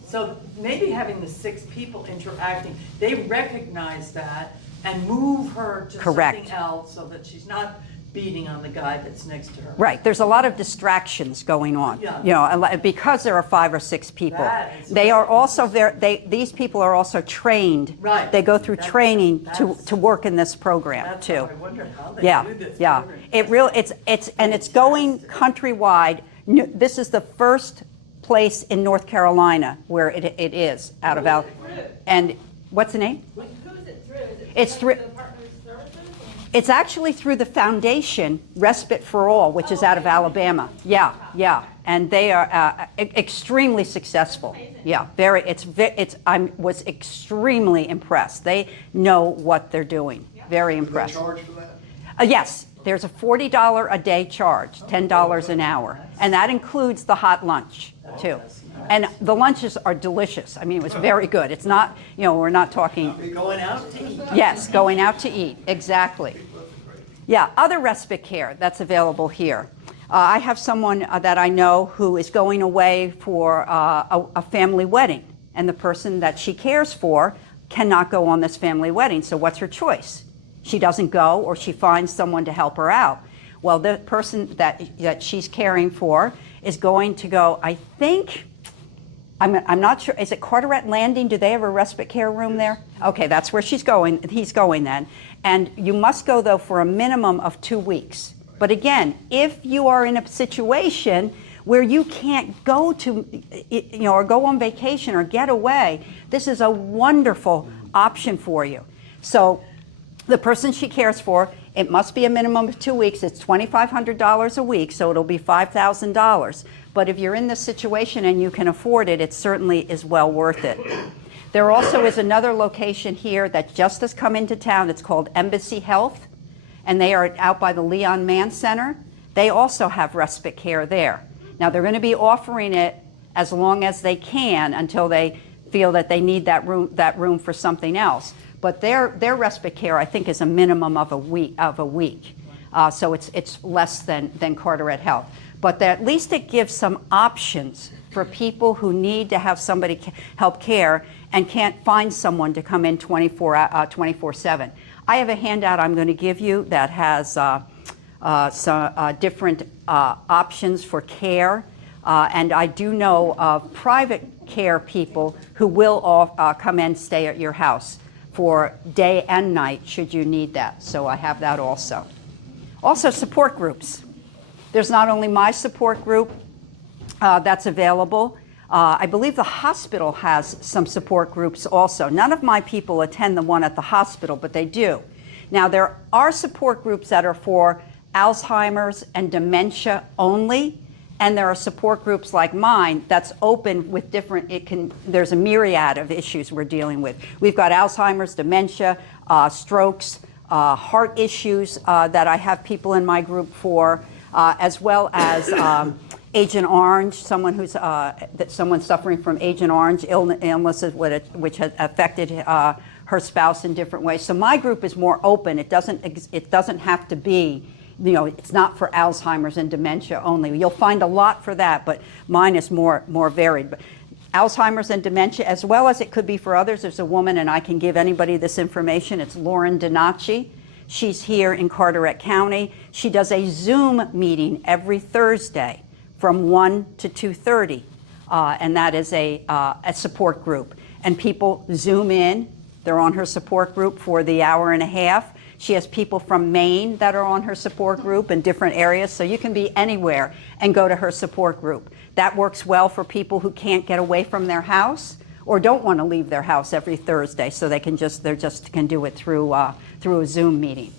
So maybe having the 6 people interacting, they recognize that and move her to Correct. something else so that she's not beating on the guy that's next to her. Right, there's a lot of distractions going on. Yeah. You know, because there are 5 or 6 people. That is They are also these people are also trained. Right. They go through That's- training that's- to work in this program That's too. how I wonder how they Yeah, do this yeah. program. It's going countrywide. This is the first place in North Carolina where it is out of Al. And what's the name? Who is it through? Is it It's through. the Department of Services? It's actually through the foundation Respite for All, which is out of Alabama. Yeah, yeah, and they are extremely successful. Yeah, I was extremely impressed. They know what they're doing. Very Do they impressed. charge for that? Yes, there's a $40 a day charge, $10 an hour, and that includes the hot lunch too. And the lunches are delicious. I mean, it was very good. It's not, we're not talking. You're going out to eat. Yes, going out to eat, exactly. Yeah, other respite care that's available here. I have someone that I know who is going away for a family wedding, and the person that she cares for cannot go on this family wedding, so what's her choice? She doesn't go, or she finds someone to help her out. Well, the person that she's caring for is going to go, I think, I'm not sure, is it Carteret Landing? Do they have a respite care room there? Okay, that's where he's going then. And you must go, though, for a minimum of 2 weeks. But again, if you are in a situation where you can't go to, or go on vacation or get away, this is a wonderful option for you. So the person she cares for, it must be a minimum of 2 weeks. It's $2,500 a week, so it'll be $5,000. But if you're in this situation and you can afford it, it certainly is well worth it. There also is another location here that just has come into town. It's called Embassy Health, and they are out by the Leon Mann Center. They also have respite care there. Now, they're going to be offering it as long as they can until they feel that they need that room for something else. But their respite care, I think, is a minimum of a week. So it's less than Carteret Health. but at least it gives some options for people who need to have somebody help care and can't find someone to come in 24/7. I have a handout I'm going to give you that has some different options for care, and I do know of private care people who will come and stay at your house for day and night should you need that. So I have that also. Also, support groups. There's not only my support group that's available. I believe the hospital has some support groups also. None of my people attend the one at the hospital, but they do. Now, there are support groups that are for Alzheimer's and dementia only, and there are support groups like mine that's open with different, there's a myriad of issues we're dealing with. We've got Alzheimer's, dementia, strokes, heart issues that I have people in my group for, as well as Agent Orange, someone suffering from Agent Orange illnesses which has affected her spouse in different ways. So my group is more open. It doesn't have to be, it's not for Alzheimer's and dementia only. You'll find a lot for that, but mine is more varied. But Alzheimer's and dementia, as well as it could be for others. There's a woman, and I can give anybody this information. It's Lauren Donacci. She's here in Carteret County. She does a Zoom meeting every Thursday from 1 to 2:30, and that is a support group. And people Zoom in. They're on her support group for the hour and a half. She has people from Maine that are on her support group in different areas, so you can be anywhere and go to her support group. That works well for people who can't get away from their house or don't want to leave their house every Thursday, so they can just do it through a Zoom meeting.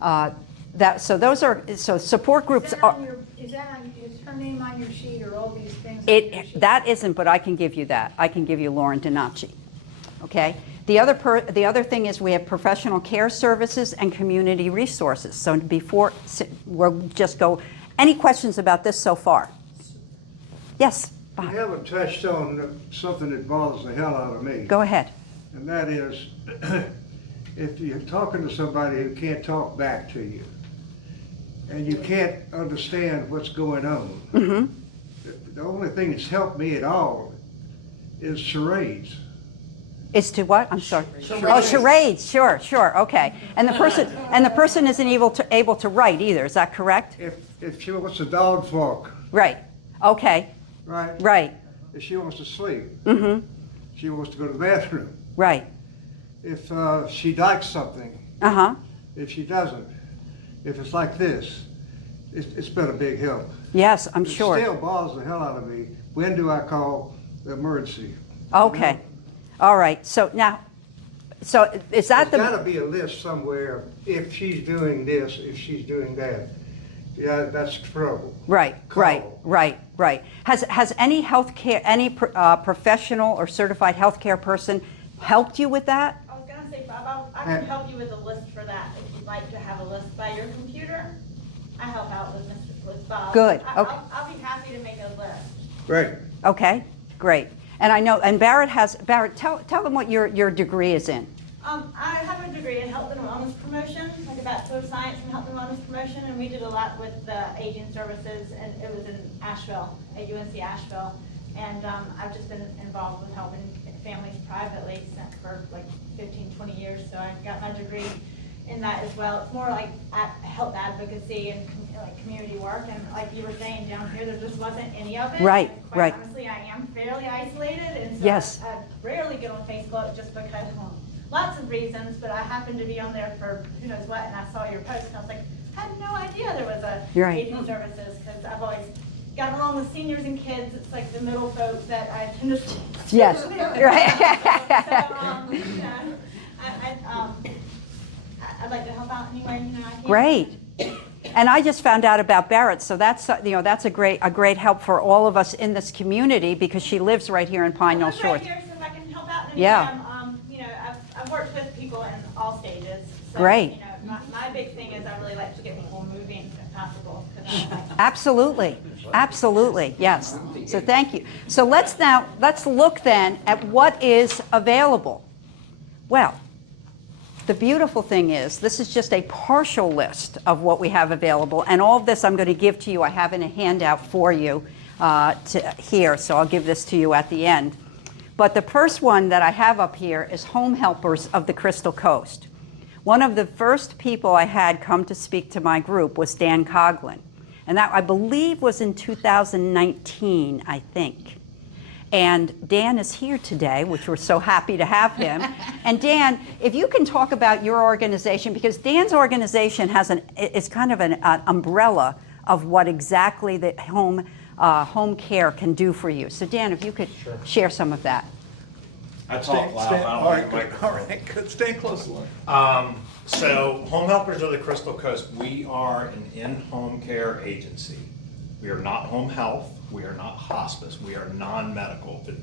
So support groups are. Is her name on your sheet or all these things? That isn't, but I can give you that. I can give you Lauren Donacci. Okay. The other thing is we have professional care services and community resources. So we'll just go. Any questions about this so far? Yes. You haven't touched on something that bothers the hell out of me. Go ahead. And that is, if you're talking to somebody who can't talk back to you, and you can't understand what's going on, Mm-hmm. the only thing that's helped me at all is charades. Is to what? I'm sorry. Oh, charades. Sure. Okay. And the person isn't able to write either. Is that correct? If she wants a dog walk, Right. Okay. right? Right. If she wants to sleep, Mm-hmm. she wants to go to the bathroom. Right. If she likes something, Uh-huh. if she doesn't, if it's like this, it's been a big help. Yes, I'm sure. It still bothers the hell out of me. When do I call the emergency? Okay. All right. So now, is that There's got to be a list somewhere. If she's doing this, if she's doing that, yeah, that's trouble. Right. Call. Right. Has any professional or certified healthcare person helped you with that? I was gonna say, Bob, I can help you with a list for that, if you'd like to have a list by your computer. I help out with Bob. Good, okay. I'll be happy to make a list. Great. Okay. Great. And I know. And Barrett, tell them what your degree is in. I have a degree in health and wellness promotion, like a Bachelor of Science in health and wellness promotion, and we did a lot with the aging services, and it was in Asheville, at UNC Asheville. And I've just been involved with helping families privately for like 15, 20 years, so I got my degree in that as well. It's more like health advocacy and like community work, and like you were saying, down here there just wasn't any of it. Right, And quite right. honestly, I am fairly isolated, and so Yes. I rarely get on Facebook just because, lots of reasons, but I happened to be on there for who knows what, and I saw your post, and I was like, I had no idea there was a Right. aging services, because I've always gotten along with seniors and kids. It's like the middle folks that I tend to. Yes. Right. I'd like to help out anywhere, I can. Great. And I just found out about Barrett, so that's a great help for all of us in this community because she lives right here in Pine Knoll I'm Shores. right here, so if I can help out in any Yeah. way, I've worked with people in all stages. So, Great. My big thing is I really like to get people moving if possible. 'Cause Absolutely, yes. So thank you. So let's look then at what is available. Well, The beautiful thing is, this is just a partial list of what we have available, and all of this I'm going to give to you. I have in a handout for you here, so I'll give this to you at the end. But the first one that I have up here is Home Helpers of the Crystal Coast. One of the first people I had come to speak to my group was Dan Coughlin, and that, I believe, was in 2019, I think. And Dan is here today, which we're so happy to have him. And Dan, if you can talk about your organization, because Dan's organization has is kind of an umbrella of what exactly the home care can do for you. So Dan, if you could share some of that. I talk loud, I don't like a microphone. All right, good, stay close to the So, Home Helpers of the Crystal Coast, we are an in-home care agency. We are not home health, we are not hospice, we are non-medical. The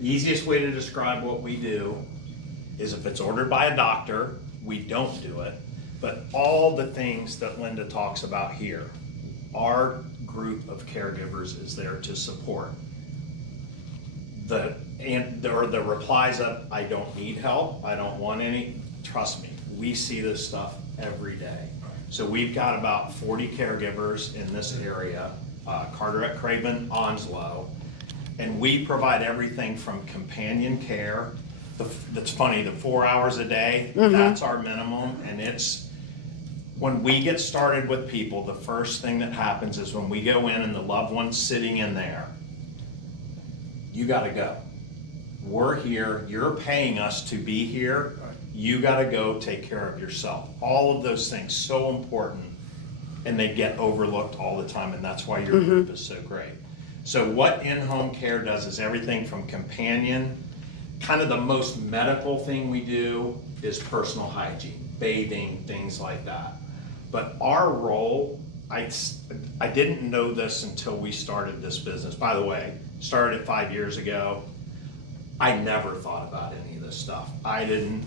easiest way to describe what we do is if it's ordered by a doctor, we don't do it. But all the things that Linda talks about here, our group of caregivers is there to support. The replies of, I don't need help, I don't want any, trust me, we see this stuff every day. So we've got about 40 caregivers in this area, Carteret, Craven, Onslow, and we provide everything from companion care. That's funny, the 4 hours a day, that's our minimum, and it's, when we get started with people, the first thing that happens is when we go in and the loved one's sitting in there, you gotta go. We're here, you're paying us to be here, you gotta go take care of yourself. All of those things, so important, and they get overlooked all the time, and that's why your group is so great. So what in-home care does is everything from companion, kind of the most medical thing we do is personal hygiene, bathing, things like that. But our role, I didn't know this until we started this business. By the way, started it 5 years ago. I never thought about any of this stuff. I didn't,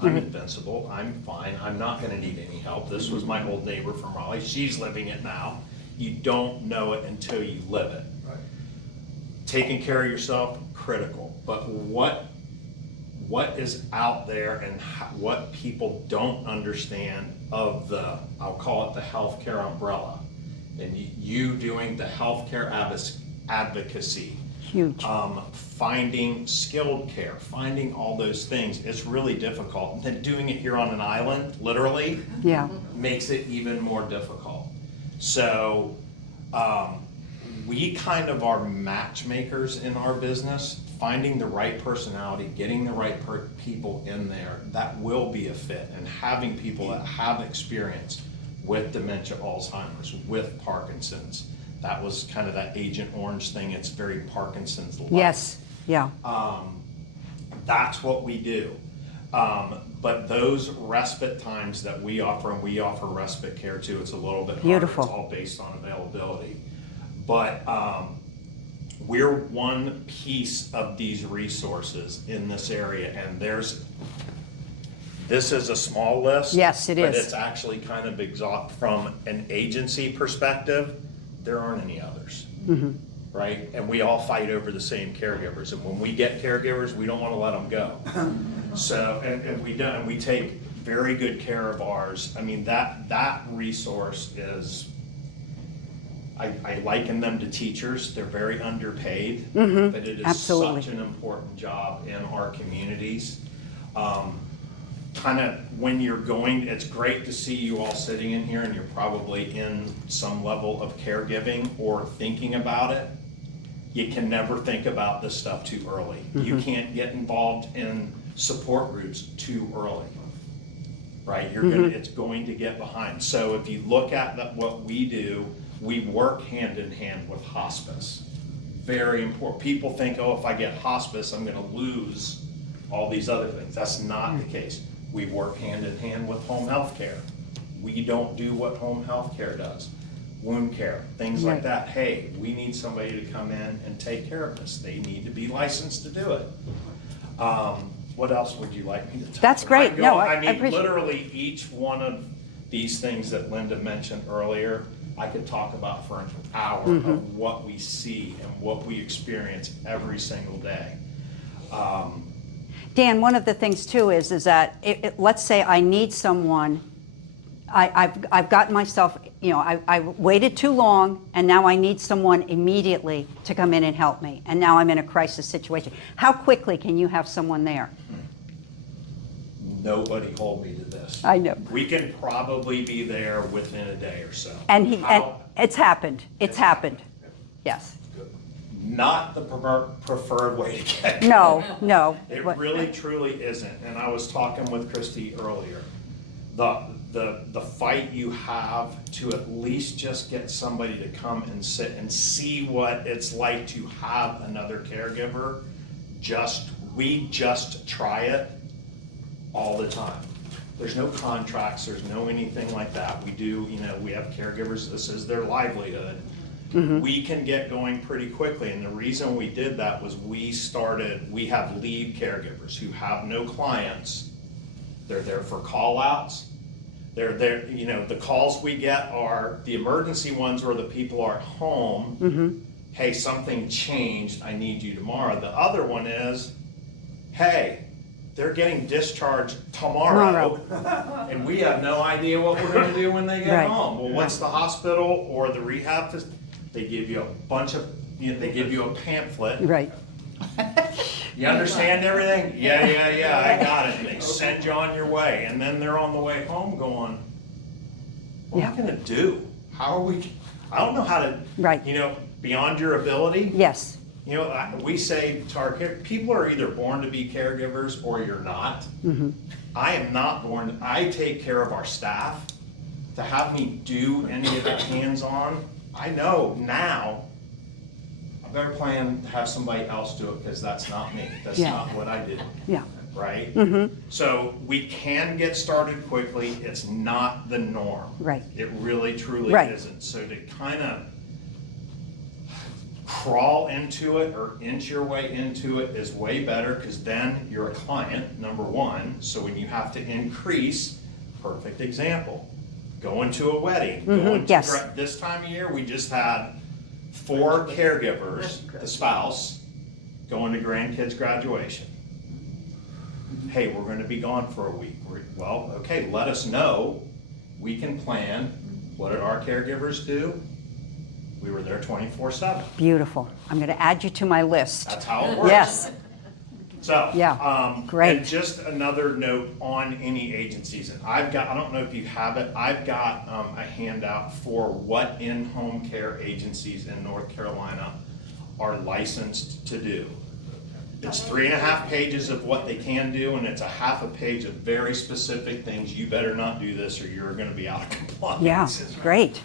I'm invincible, I'm fine, I'm not gonna need any help. This was my old neighbor from Raleigh, she's living it now. You don't know it until you live it. Right. Taking care of yourself, critical. But what is out there and what people don't understand of the, I'll call it the healthcare umbrella, and you doing the healthcare advocacy. Huge. Finding skilled care, finding all those things, it's really difficult. And then doing it here on an island, literally, makes it even more difficult. So we kind of are matchmakers in our business, finding the right personality, getting the right people in there that will be a fit, and having people that have experience with dementia, Alzheimer's, with Parkinson's. That was kind of that Agent Orange thing. It's very Parkinson's-like. Yes, yeah. That's what we do. But those respite times that we offer, and we offer respite care too, it's a little bit harder. Beautiful. It's all based on availability. But we're one piece of these resources in this area, and this is a small list. Yes, it but is. it's actually kind of exhaustive from an agency perspective. There aren't any others, right? And we all fight over the same caregivers. And when we get caregivers, we don't want to let them go. So, and we take very good care of ours. I mean, that resource is, I liken them to teachers. They're very underpaid, but it is Absolutely. such an important job in our communities. Kind of when you're going, it's great to see you all sitting in here and you're probably in some level of caregiving or thinking about it. You can never think about this stuff too early. You can't get involved in support groups too early, right? It's going to get behind. So if you look at what we do, we work hand in hand with hospice. Very important. People think, oh, if I get hospice, I'm gonna lose all these other things. That's not the case. We work hand in hand with home health care. We don't do what home health care does. Wound care, things like that. Hey, we need somebody to come in and take care of this. They need to be licensed to do it. What else would you like me to talk That's about? great. No, I mean, appreciate it. literally each one of these things that Linda mentioned earlier, I could talk about for an hour of what we see and what we experience every single day. Dan, one of the things too is that, let's say I need someone, I've gotten myself, I waited too long, and now I need someone immediately to come in and help me, and now I'm in a crisis situation. How quickly can you have someone there? Nobody hold me to this. I know. We can probably be there within a day or so. And How- it's happened. It's happened. Yes. Not the preferred way to get. No, no. It really truly isn't, and I was talking with Christy earlier. The fight you have to at least just get somebody to come and sit and see what it's like to have another caregiver, we just try it all the time. There's no contracts, there's no anything like that. We do, we have caregivers, this is their livelihood. We can get going pretty quickly, and the reason we did that was we have lead caregivers who have no clients. They're there for call outs. They're there, the calls we get are the emergency ones where the people are at home. Hey, something changed, I need you tomorrow. The other one is, hey, they're getting discharged tomorrow, and we have no idea what we're gonna do when they get home. Well, what's the hospital or the rehab? They give you a bunch of, they give you a pamphlet. Right. You understand everything? Yeah, I got it. And they send you on your way, and then they're on the way home going, what am I gonna do? How are we, I don't know how to, beyond your ability. Yes. We say to our people are either born to be caregivers or you're not. I am not born, I take care of our staff. To have me do any of that hands-on, I know now, I better plan to have somebody else do it because that's not me. That's not what I do. Yeah. Right? So we can get started quickly. It's not the norm. Right. It really, truly Right. isn't. So to kind of crawl into it or inch your way into it is way better because then you're a client, number one. So when you have to increase, perfect example, going to a wedding. This time of year, we just had 4 caregivers, the spouse, going to grandkids' graduation. Hey, we're going to be gone for a week. Well, okay, let us know. We can plan. What did our caregivers do? We were there 24/7. Beautiful. I'm going to add you to my list. That's how it works. Yes. So, great. And just another note on any agencies, and I don't know if you have it, I've got a handout for what in-home care agencies in North Carolina are licensed to do. It's 3.5 pages of what they can do, and it's a half a page of very specific things. You better not do this or you're gonna be out of compliance. Yeah, great.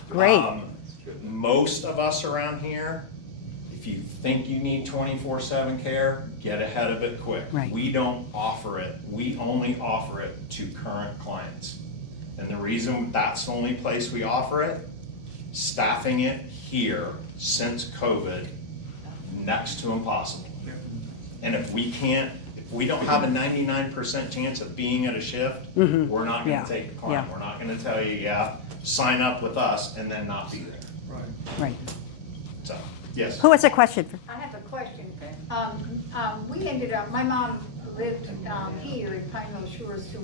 Most of us around here, if you think you need 24/7 care, get ahead of it quick. Right. We don't offer it. We only offer it to current clients. And the reason that's the only place we offer it, staffing it here since COVID, next to impossible. And if we don't have a 99% chance of being at a shift, we're not gonna take the client. We're not gonna tell you, sign up with us and then not be there. Right. So, yes. Who has a question? I have a question. We ended up, my mom lived here in Pine Hill Shores till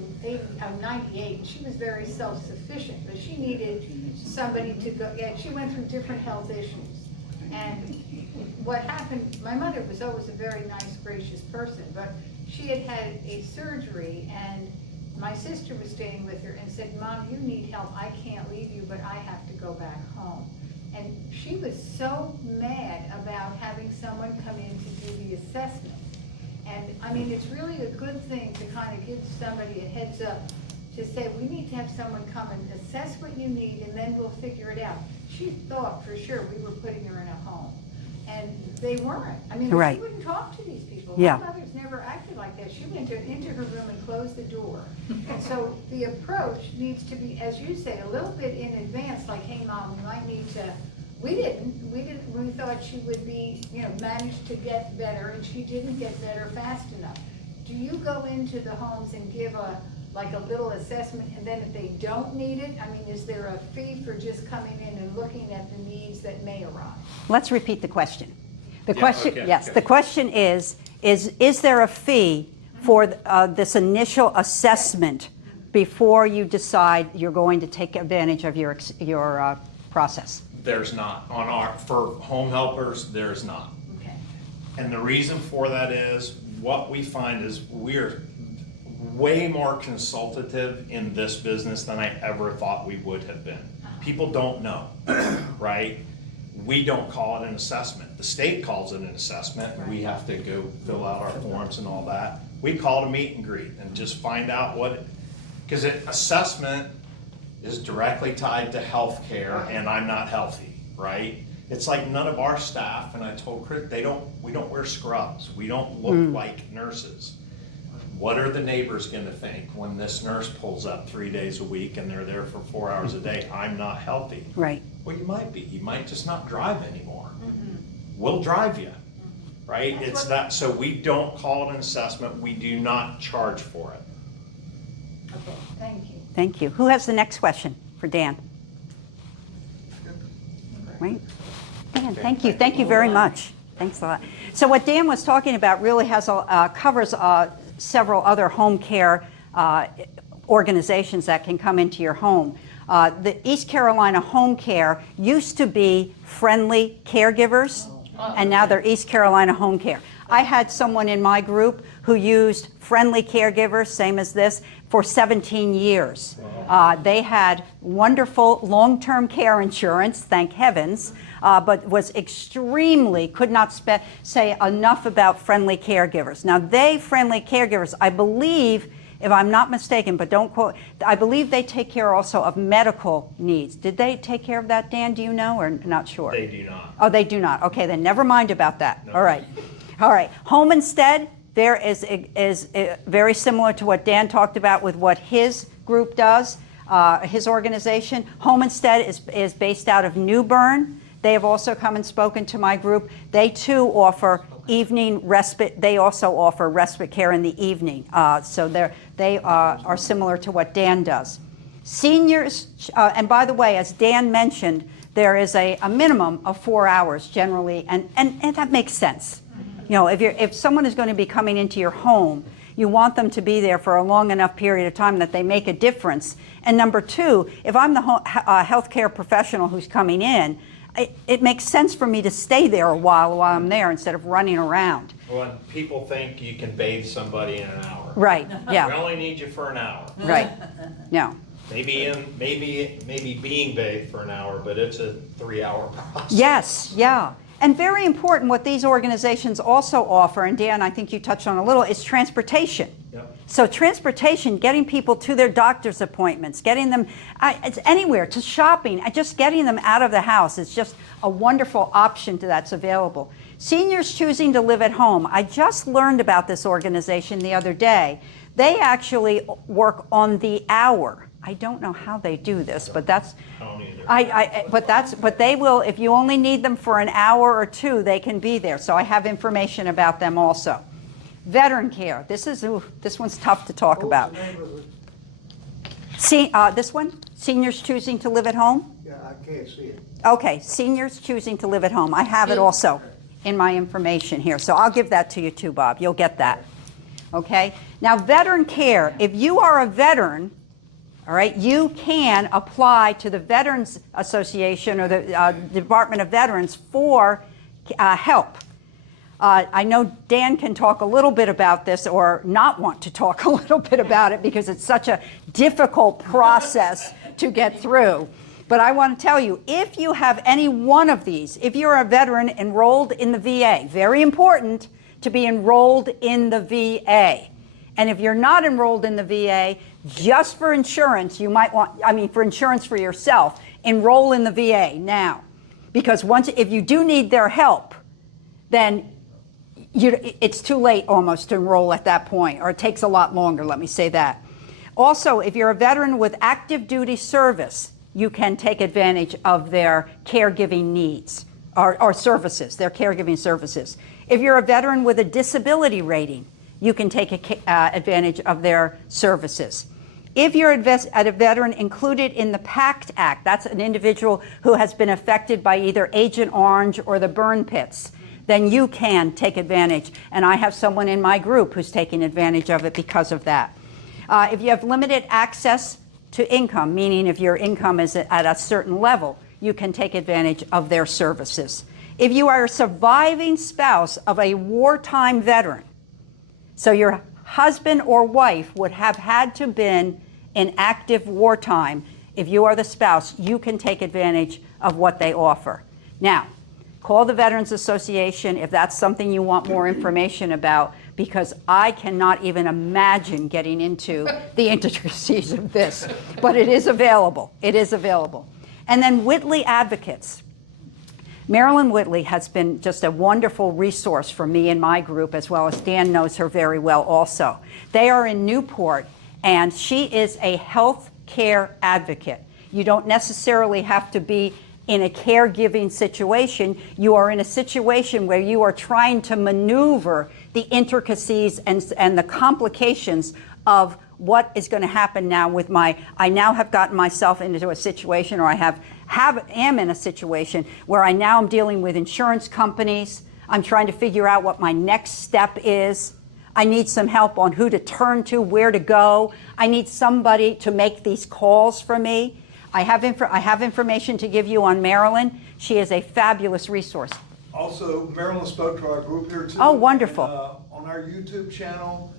98, and she was very self-sufficient, but she needed somebody to go, she went through different health issues. And what happened, my mother was always a very nice, gracious person, but she had had a surgery, and my sister was staying with her and said, Mom, you need help. I can't leave you, but I have to go back home. And she was so mad about having someone come in to do the assessment. And I mean, it's really a good thing to kind of give somebody a heads up to say, we need to have someone come and assess what you need, and then we'll figure it out. She thought for sure we were putting her in a home, and they weren't. I mean, she wouldn't talk to these people. My mother's never acted like that. She went into her room and closed the door. And so the approach needs to be, as you say, a little bit in advance, like, hey, Mom, we might need to, we thought she would be, managed to get better, and she didn't get better fast enough. Do you go into the homes and give a little assessment, and then if they don't need it, I mean, is there a fee for just coming in and looking at the needs that may arise? Let's repeat the question. The Yeah, question, okay, yes, okay. the question is there a fee for this initial assessment before you decide you're going to take advantage of your process? There's not. For home helpers, there's not. Okay. And the reason for that is, what we find is we're way more consultative in this business than I ever thought we would have been. People don't know, right? We don't call it an assessment. The state calls it an assessment, and we have to go fill out our forms and all that. We call it a meet and greet and just find out because assessment is directly tied to healthcare, and I'm not healthy, right? It's like none of our staff, and I told Chris, we don't wear scrubs. We don't look like nurses. What are the neighbors gonna think when this nurse pulls up 3 days a week and they're there for 4 hours a day? I'm not healthy. Right. Well, you might be. You might just not drive anymore. We'll drive you, right? It's that, so we don't call it an assessment. We do not charge for it. Okay, thank you. Thank you. Who has the next question for Dan? Right? Dan, thank you. Thank you very much. Thanks a lot. So what Dan was talking about really covers several other home care organizations that can come into your home. The East Carolina Home Care used to be Friendly Caregivers, and now they're East Carolina Home Care. I had someone in my group who used Friendly Caregivers, same as this, for 17 years. They had wonderful long-term care insurance, thank heavens, but was could not say enough about Friendly Caregivers. Now Friendly Caregivers, I believe, if I'm not mistaken, but don't quote, I believe they take care also of medical needs. Did they take care of that, Dan? Do you know, or not sure? They do not. Oh, they do not. Okay, then never mind about that. No. All right. All right. Home Instead, there is very similar to what Dan talked about with what his group does, his organization. Home Instead is based out of New Bern. They have also come and spoken to my group. They too offer evening respite. They also offer respite care in the evening. So they are similar to what Dan does. Seniors, and by the way, as Dan mentioned, there is a minimum of 4 hours generally, and that makes sense. You know, if someone is going to be coming into your home, you want them to be there for a long enough period of time that they make a difference. And number two, if I'm the healthcare professional who's coming in, it makes sense for me to stay there a while I'm there instead of running around. When people think you can bathe somebody in an hour. Right, We yeah, only need you for an hour. right, no. Maybe being bathed for an hour, but it's a 3-hour process. Yes, yeah. And very important, what these organizations also offer, and Dan, I think you touched on a little, is transportation. Yep. So transportation, getting people to their doctor's appointments, getting them it's anywhere, to shopping, just getting them out of the house is just a wonderful option that's available. Seniors Choosing to Live at Home. I just learned about this organization the other day. They actually work on the hour. I don't know how they do this, but that's, but they will, if you only need them for an hour or two, they can be there. So I have information about them also. Veteran care. This one's tough to talk about. This one, Seniors Choosing to Live at Home? Yeah, I can't see it. Okay, Seniors Choosing to Live at Home. I have it also in my information here, so I'll give that to you too, Bob. You'll get that. Okay? Now, veteran care. If you are a veteran, all right, you can apply to the Veterans Association or the Department of Veterans for help. I know Dan can talk a little bit about this or not want to talk a little bit about it because it's such a difficult process to get through. But I want to tell you, if you have any one of these, if you're a veteran enrolled in the VA, very important to be enrolled in the VA. And if you're not enrolled in the VA, just for insurance, you might want, for insurance for yourself, enroll in the VA now. Because if you do need their help, then it's too late almost to enroll at that point, or it takes a lot longer, let me say that. Also, if you're a veteran with active duty service, you can take advantage of their caregiving needs or services, their caregiving services. If you're a veteran with a disability rating, you can take advantage of their services. If you're a veteran included in the PACT Act, that's an individual who has been affected by either Agent Orange or the burn pits, then you can take advantage. And I have someone in my group who's taking advantage of it because of that. If you have limited access to income, meaning if your income is at a certain level, you can take advantage of their services. If you are a surviving spouse of a wartime veteran, so your husband or wife would have had to been in active wartime, if you are the spouse, you can take advantage of what they offer. Now, call the Veterans Association if that's something you want more information about, because I cannot even imagine getting into the intricacies of this, but it is available. It is available. And then Whitley Advocates. Marilyn Whitley has been just a wonderful resource for me and my group, as well as Dan knows her very well also. They are in Newport, and she is a health care advocate. You don't necessarily have to be in a caregiving situation. You are in a situation where you are trying to maneuver the intricacies and the complications of what is going to happen now with I now have gotten myself into a situation, or I am in a situation where I now am dealing with insurance companies. I'm trying to figure out what my next step is. I need some help on who to turn to, where to go. I need somebody to make these calls for me. I have information to give you on Marilyn. She is a fabulous resource. Also, Marilyn spoke to our group here too. Oh, wonderful. And, on our YouTube channel,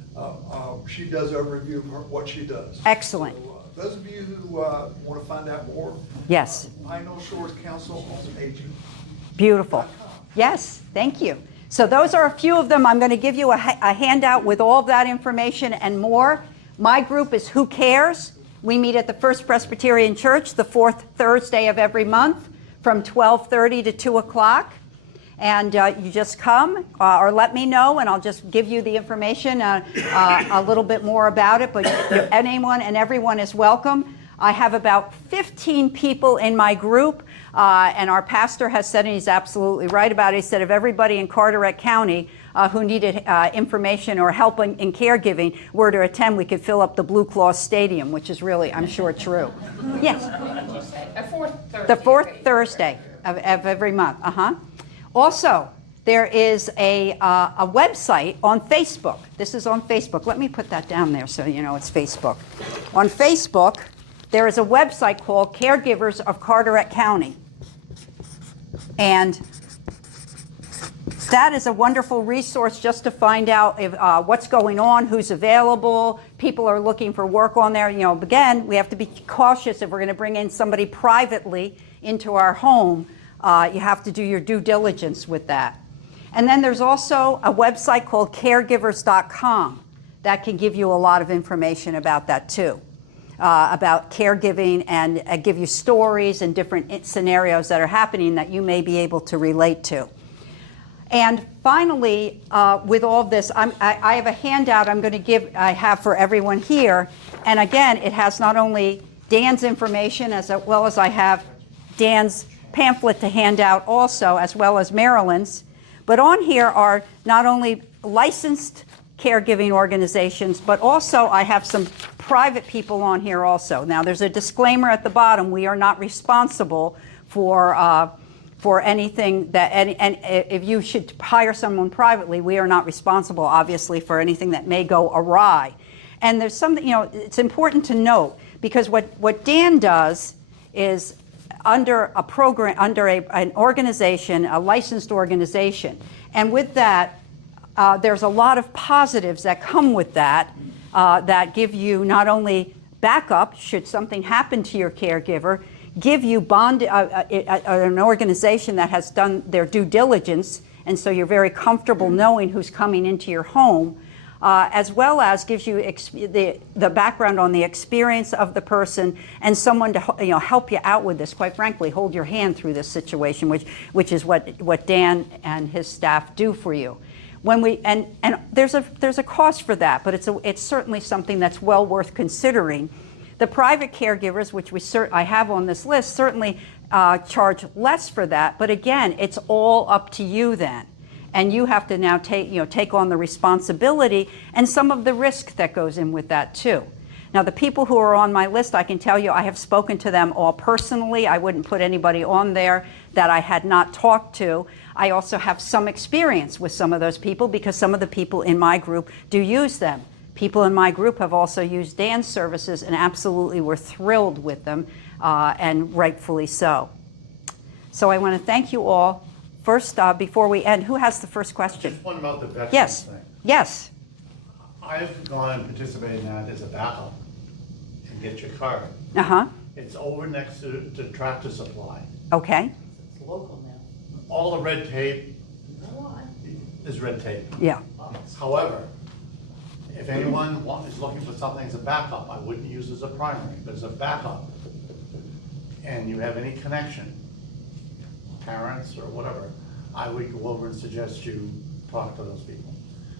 she does an overview of what she does. Excellent. So, those of you who want to find out more, Yes. Pinal Shores Council on Aging. Beautiful. Yes, thank you. So those are a few of them. I'm going to give you a handout with all of that information and more. My group is Who Cares? We meet at the First Presbyterian Church the fourth Thursday of every month from 12:30 to 2 o'clock. And you just come or let me know, and I'll just give you the information, a little bit more about it. But anyone and everyone is welcome. I have about 15 people in my group, and our pastor has said, and he's absolutely right about it, he said if everybody in Carteret County who needed information or help in caregiving were to attend, we could fill up the Blue Claw Stadium, which is really, I'm sure, true. Yes? The fourth Thursday of every month. Also, there is a website on Facebook. This is on Facebook. Let me put that down there so you know it's Facebook. On Facebook, there is a website called Caregivers of Carteret County. And that is a wonderful resource just to find out if, what's going on, who's available. People are looking for work on there. You know, again, we have to be cautious if we're going to bring in somebody privately into our home. You have to do your due diligence with that. And then there's also a website called caregivers.com that can give you a lot of information about that too. About caregiving and give you stories and different scenarios that are happening that you may be able to relate to. And finally, with all of this, I have a handout I have for everyone here. And again, it has not only Dan's information as well as I have Dan's pamphlet to hand out also, as well as Marilyn's. But on here are not only licensed caregiving organizations, but also I have some private people on here also. Now, there's a disclaimer at the bottom. We are not responsible for anything that, and if you should hire someone privately, we are not responsible, obviously, for anything that may go awry. And there's something, you know, it's important to note, because what Dan does is under a program, under an organization, a licensed organization. And with that, there's a lot of positives that come with that, that give you not only backup should something happen to your caregiver, give you an organization that has done their due diligence, and so you're very comfortable knowing who's coming into your home, as well as gives you the background on the experience of the person and someone to help you out with this. Quite frankly, hold your hand through this situation, which is what Dan and his staff do for you. When and there's a cost for that, but it's certainly something that's well worth considering. The private caregivers, which I have on this list, certainly charge less for that. But again, it's all up to you then. And you have to now take on the responsibility and some of the risk that goes in with that too. Now, the people who are on my list, I can tell you, I have spoken to them all personally. I wouldn't put anybody on there that I had not talked to. I also have some experience with some of those people because some of the people in my group do use them. People in my group have also used Dan's services and absolutely were thrilled with them, and rightfully so. So I want to thank you all. First, before we end, who has the first question? Just one about the veterans Yes, thing. yes, I've gone and participated in that as a backup and get your card. uh-huh, It's over next to Tractor Supply. okay, It's local now. All the red tape is red tape. yeah, However, if anyone is looking for something as a backup, I wouldn't use it as a primary, but as a backup, and you have any connection, parents or whatever, I would go over and suggest you talk to those people.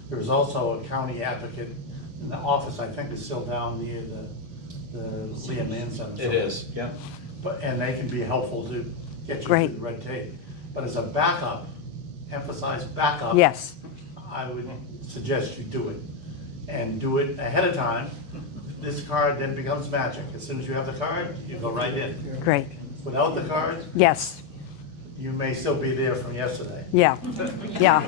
There's also a county advocate in the office, I think is still down near the Leah Mann Center. It is, yeah. But, and they can be helpful to get you Great. through the red tape. But as a backup, emphasize backup. yes, I would suggest you do it. And do it ahead of time. This card then becomes magic. As soon as you have the card, you go right in. great, Without the card, yes, you may still be there from yesterday. yeah, yeah.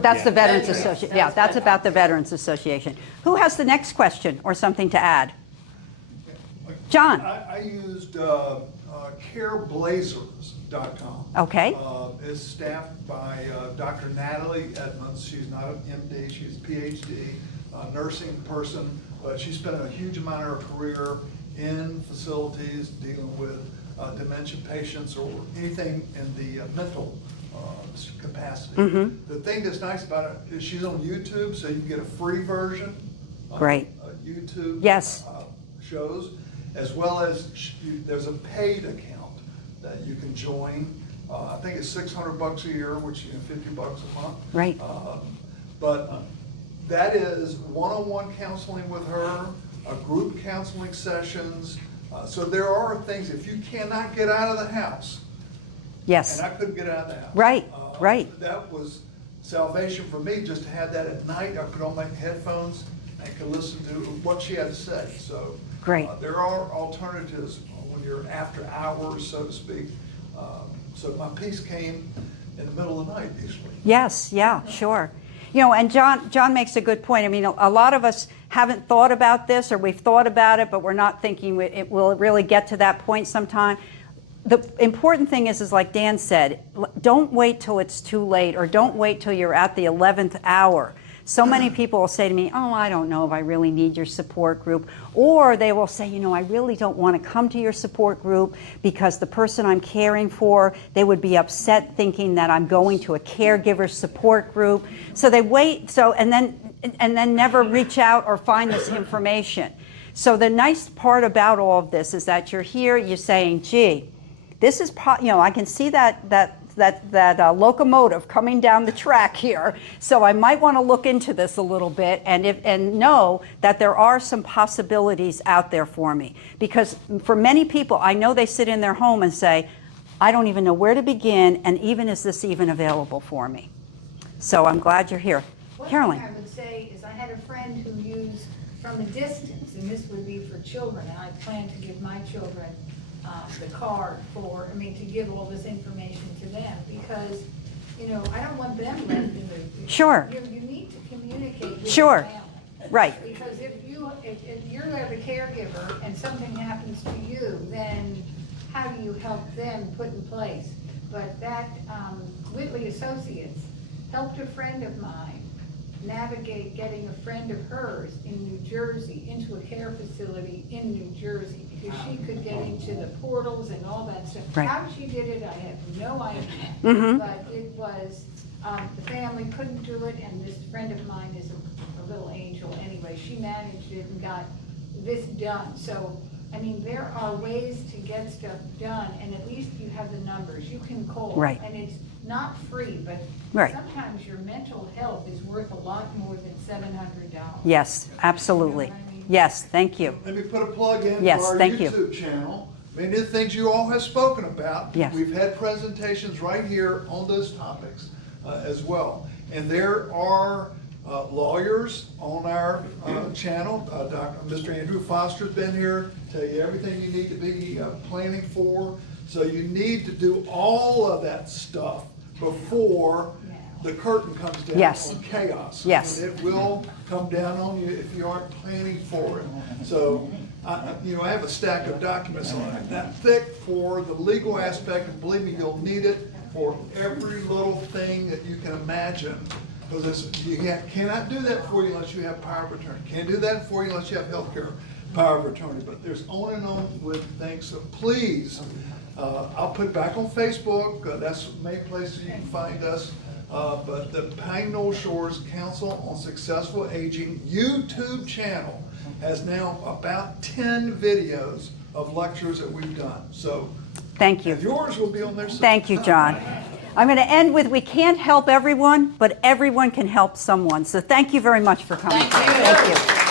That's the Yeah. Veterans Association, yeah, that's about the Veterans Association. Who has the next question or something to add? John, I used careblazers.com. okay, It's staffed by Dr. Natalie Edmonds. She's not an MD, she's a PhD, nursing person, but she spent a huge amount of her career in facilities dealing with dementia patients or anything in the mental capacity. The thing that's nice about it is she's on YouTube, so you can get a free version. of, Great. YouTube. Yes. Shows, as well as there's a paid account that you can join. I think it's $600 a year, which, $50 a month. right, But that is one-on-one counseling with her, group counseling sessions. So there are things, if you cannot get out of the house, yes, and I couldn't get out of the house. Right, right. That was salvation for me, just to have that at night. I put on my headphones and could listen to what she had to say. So Great. There are alternatives when you're after hours, so to speak. So my peace came in the middle of the night usually. yes, yeah, sure. And John makes a good point. I mean, a lot of us haven't thought about this, or we've thought about it, but we're not thinking it will really get to that point sometime. The important thing is like Dan said, don't wait till it's too late, or don't wait till you're at the 11th hour. So many people will say to me, oh, I don't know if I really need your support group. Or they will say, I really don't want to come to your support group because the person I'm caring for, they would be upset thinking that I'm going to a caregiver support group. So they wait, and then never reach out or find this information. So the nice part about all of this is that you're here, you're saying, gee, this is, I can see that locomotive coming down the track here, so I might want to look into this a little bit and know that there are some possibilities out there for me. Because for many people, I know they sit in their home and say, I don't even know where to begin, and even is this even available for me? So I'm glad you're here. Caroline. One thing I would say is I had a friend who used from a distance, and this would be for children, and I plan to give my children the card to give all this information to them, because, I don't want them left in the. Sure. You need to communicate with Sure. the family. Right. Because if you're the caregiver and something happens to you, then how do you help them put in place? But that, Whitley Associates helped a friend of mine navigate getting a friend of hers in New Jersey into a care facility in New Jersey, because she could get into the portals and all that stuff. Right. How she did it, I have no idea. But it was, the family couldn't do it, and this friend of mine is a little angel anyway. She managed it and got this done. So, there are ways to get stuff done, and at least you have the numbers. You can call. Right. And it's not free, but Right. sometimes your mental health is worth a lot more than $700. Yes, absolutely. You know what I mean? Yes, thank you. Let me put a plug in Yes, for our thank you. YouTube channel. Many of the things you all have spoken about. Yes. We've had presentations right here on those topics as well. And there are lawyers on our channel. Mr. Andrew Foster's been here, tell you everything you need to be planning for. So you need to do all of that stuff before the curtain comes down Yes. on chaos. Yes. And it will come down on you if you aren't planning for it. So, I have a stack of documents on it, that thick for the legal aspect, and believe me, you'll need it for every little thing that you can imagine. Because you cannot do that for you unless you have power of attorney. Can't do that for you unless you have healthcare power of attorney. But there's on and on with things, so please, I'll put it back on Facebook. That's the main place you can find us. But the Pine Knoll Shores Council on Successful Aging YouTube channel has now about 10 videos of lectures that we've done. So Thank you. yours will be on there soon. Thank you, John. I'm going to end with, we can't help everyone, but everyone can help someone. So thank you very much for coming. Thank you.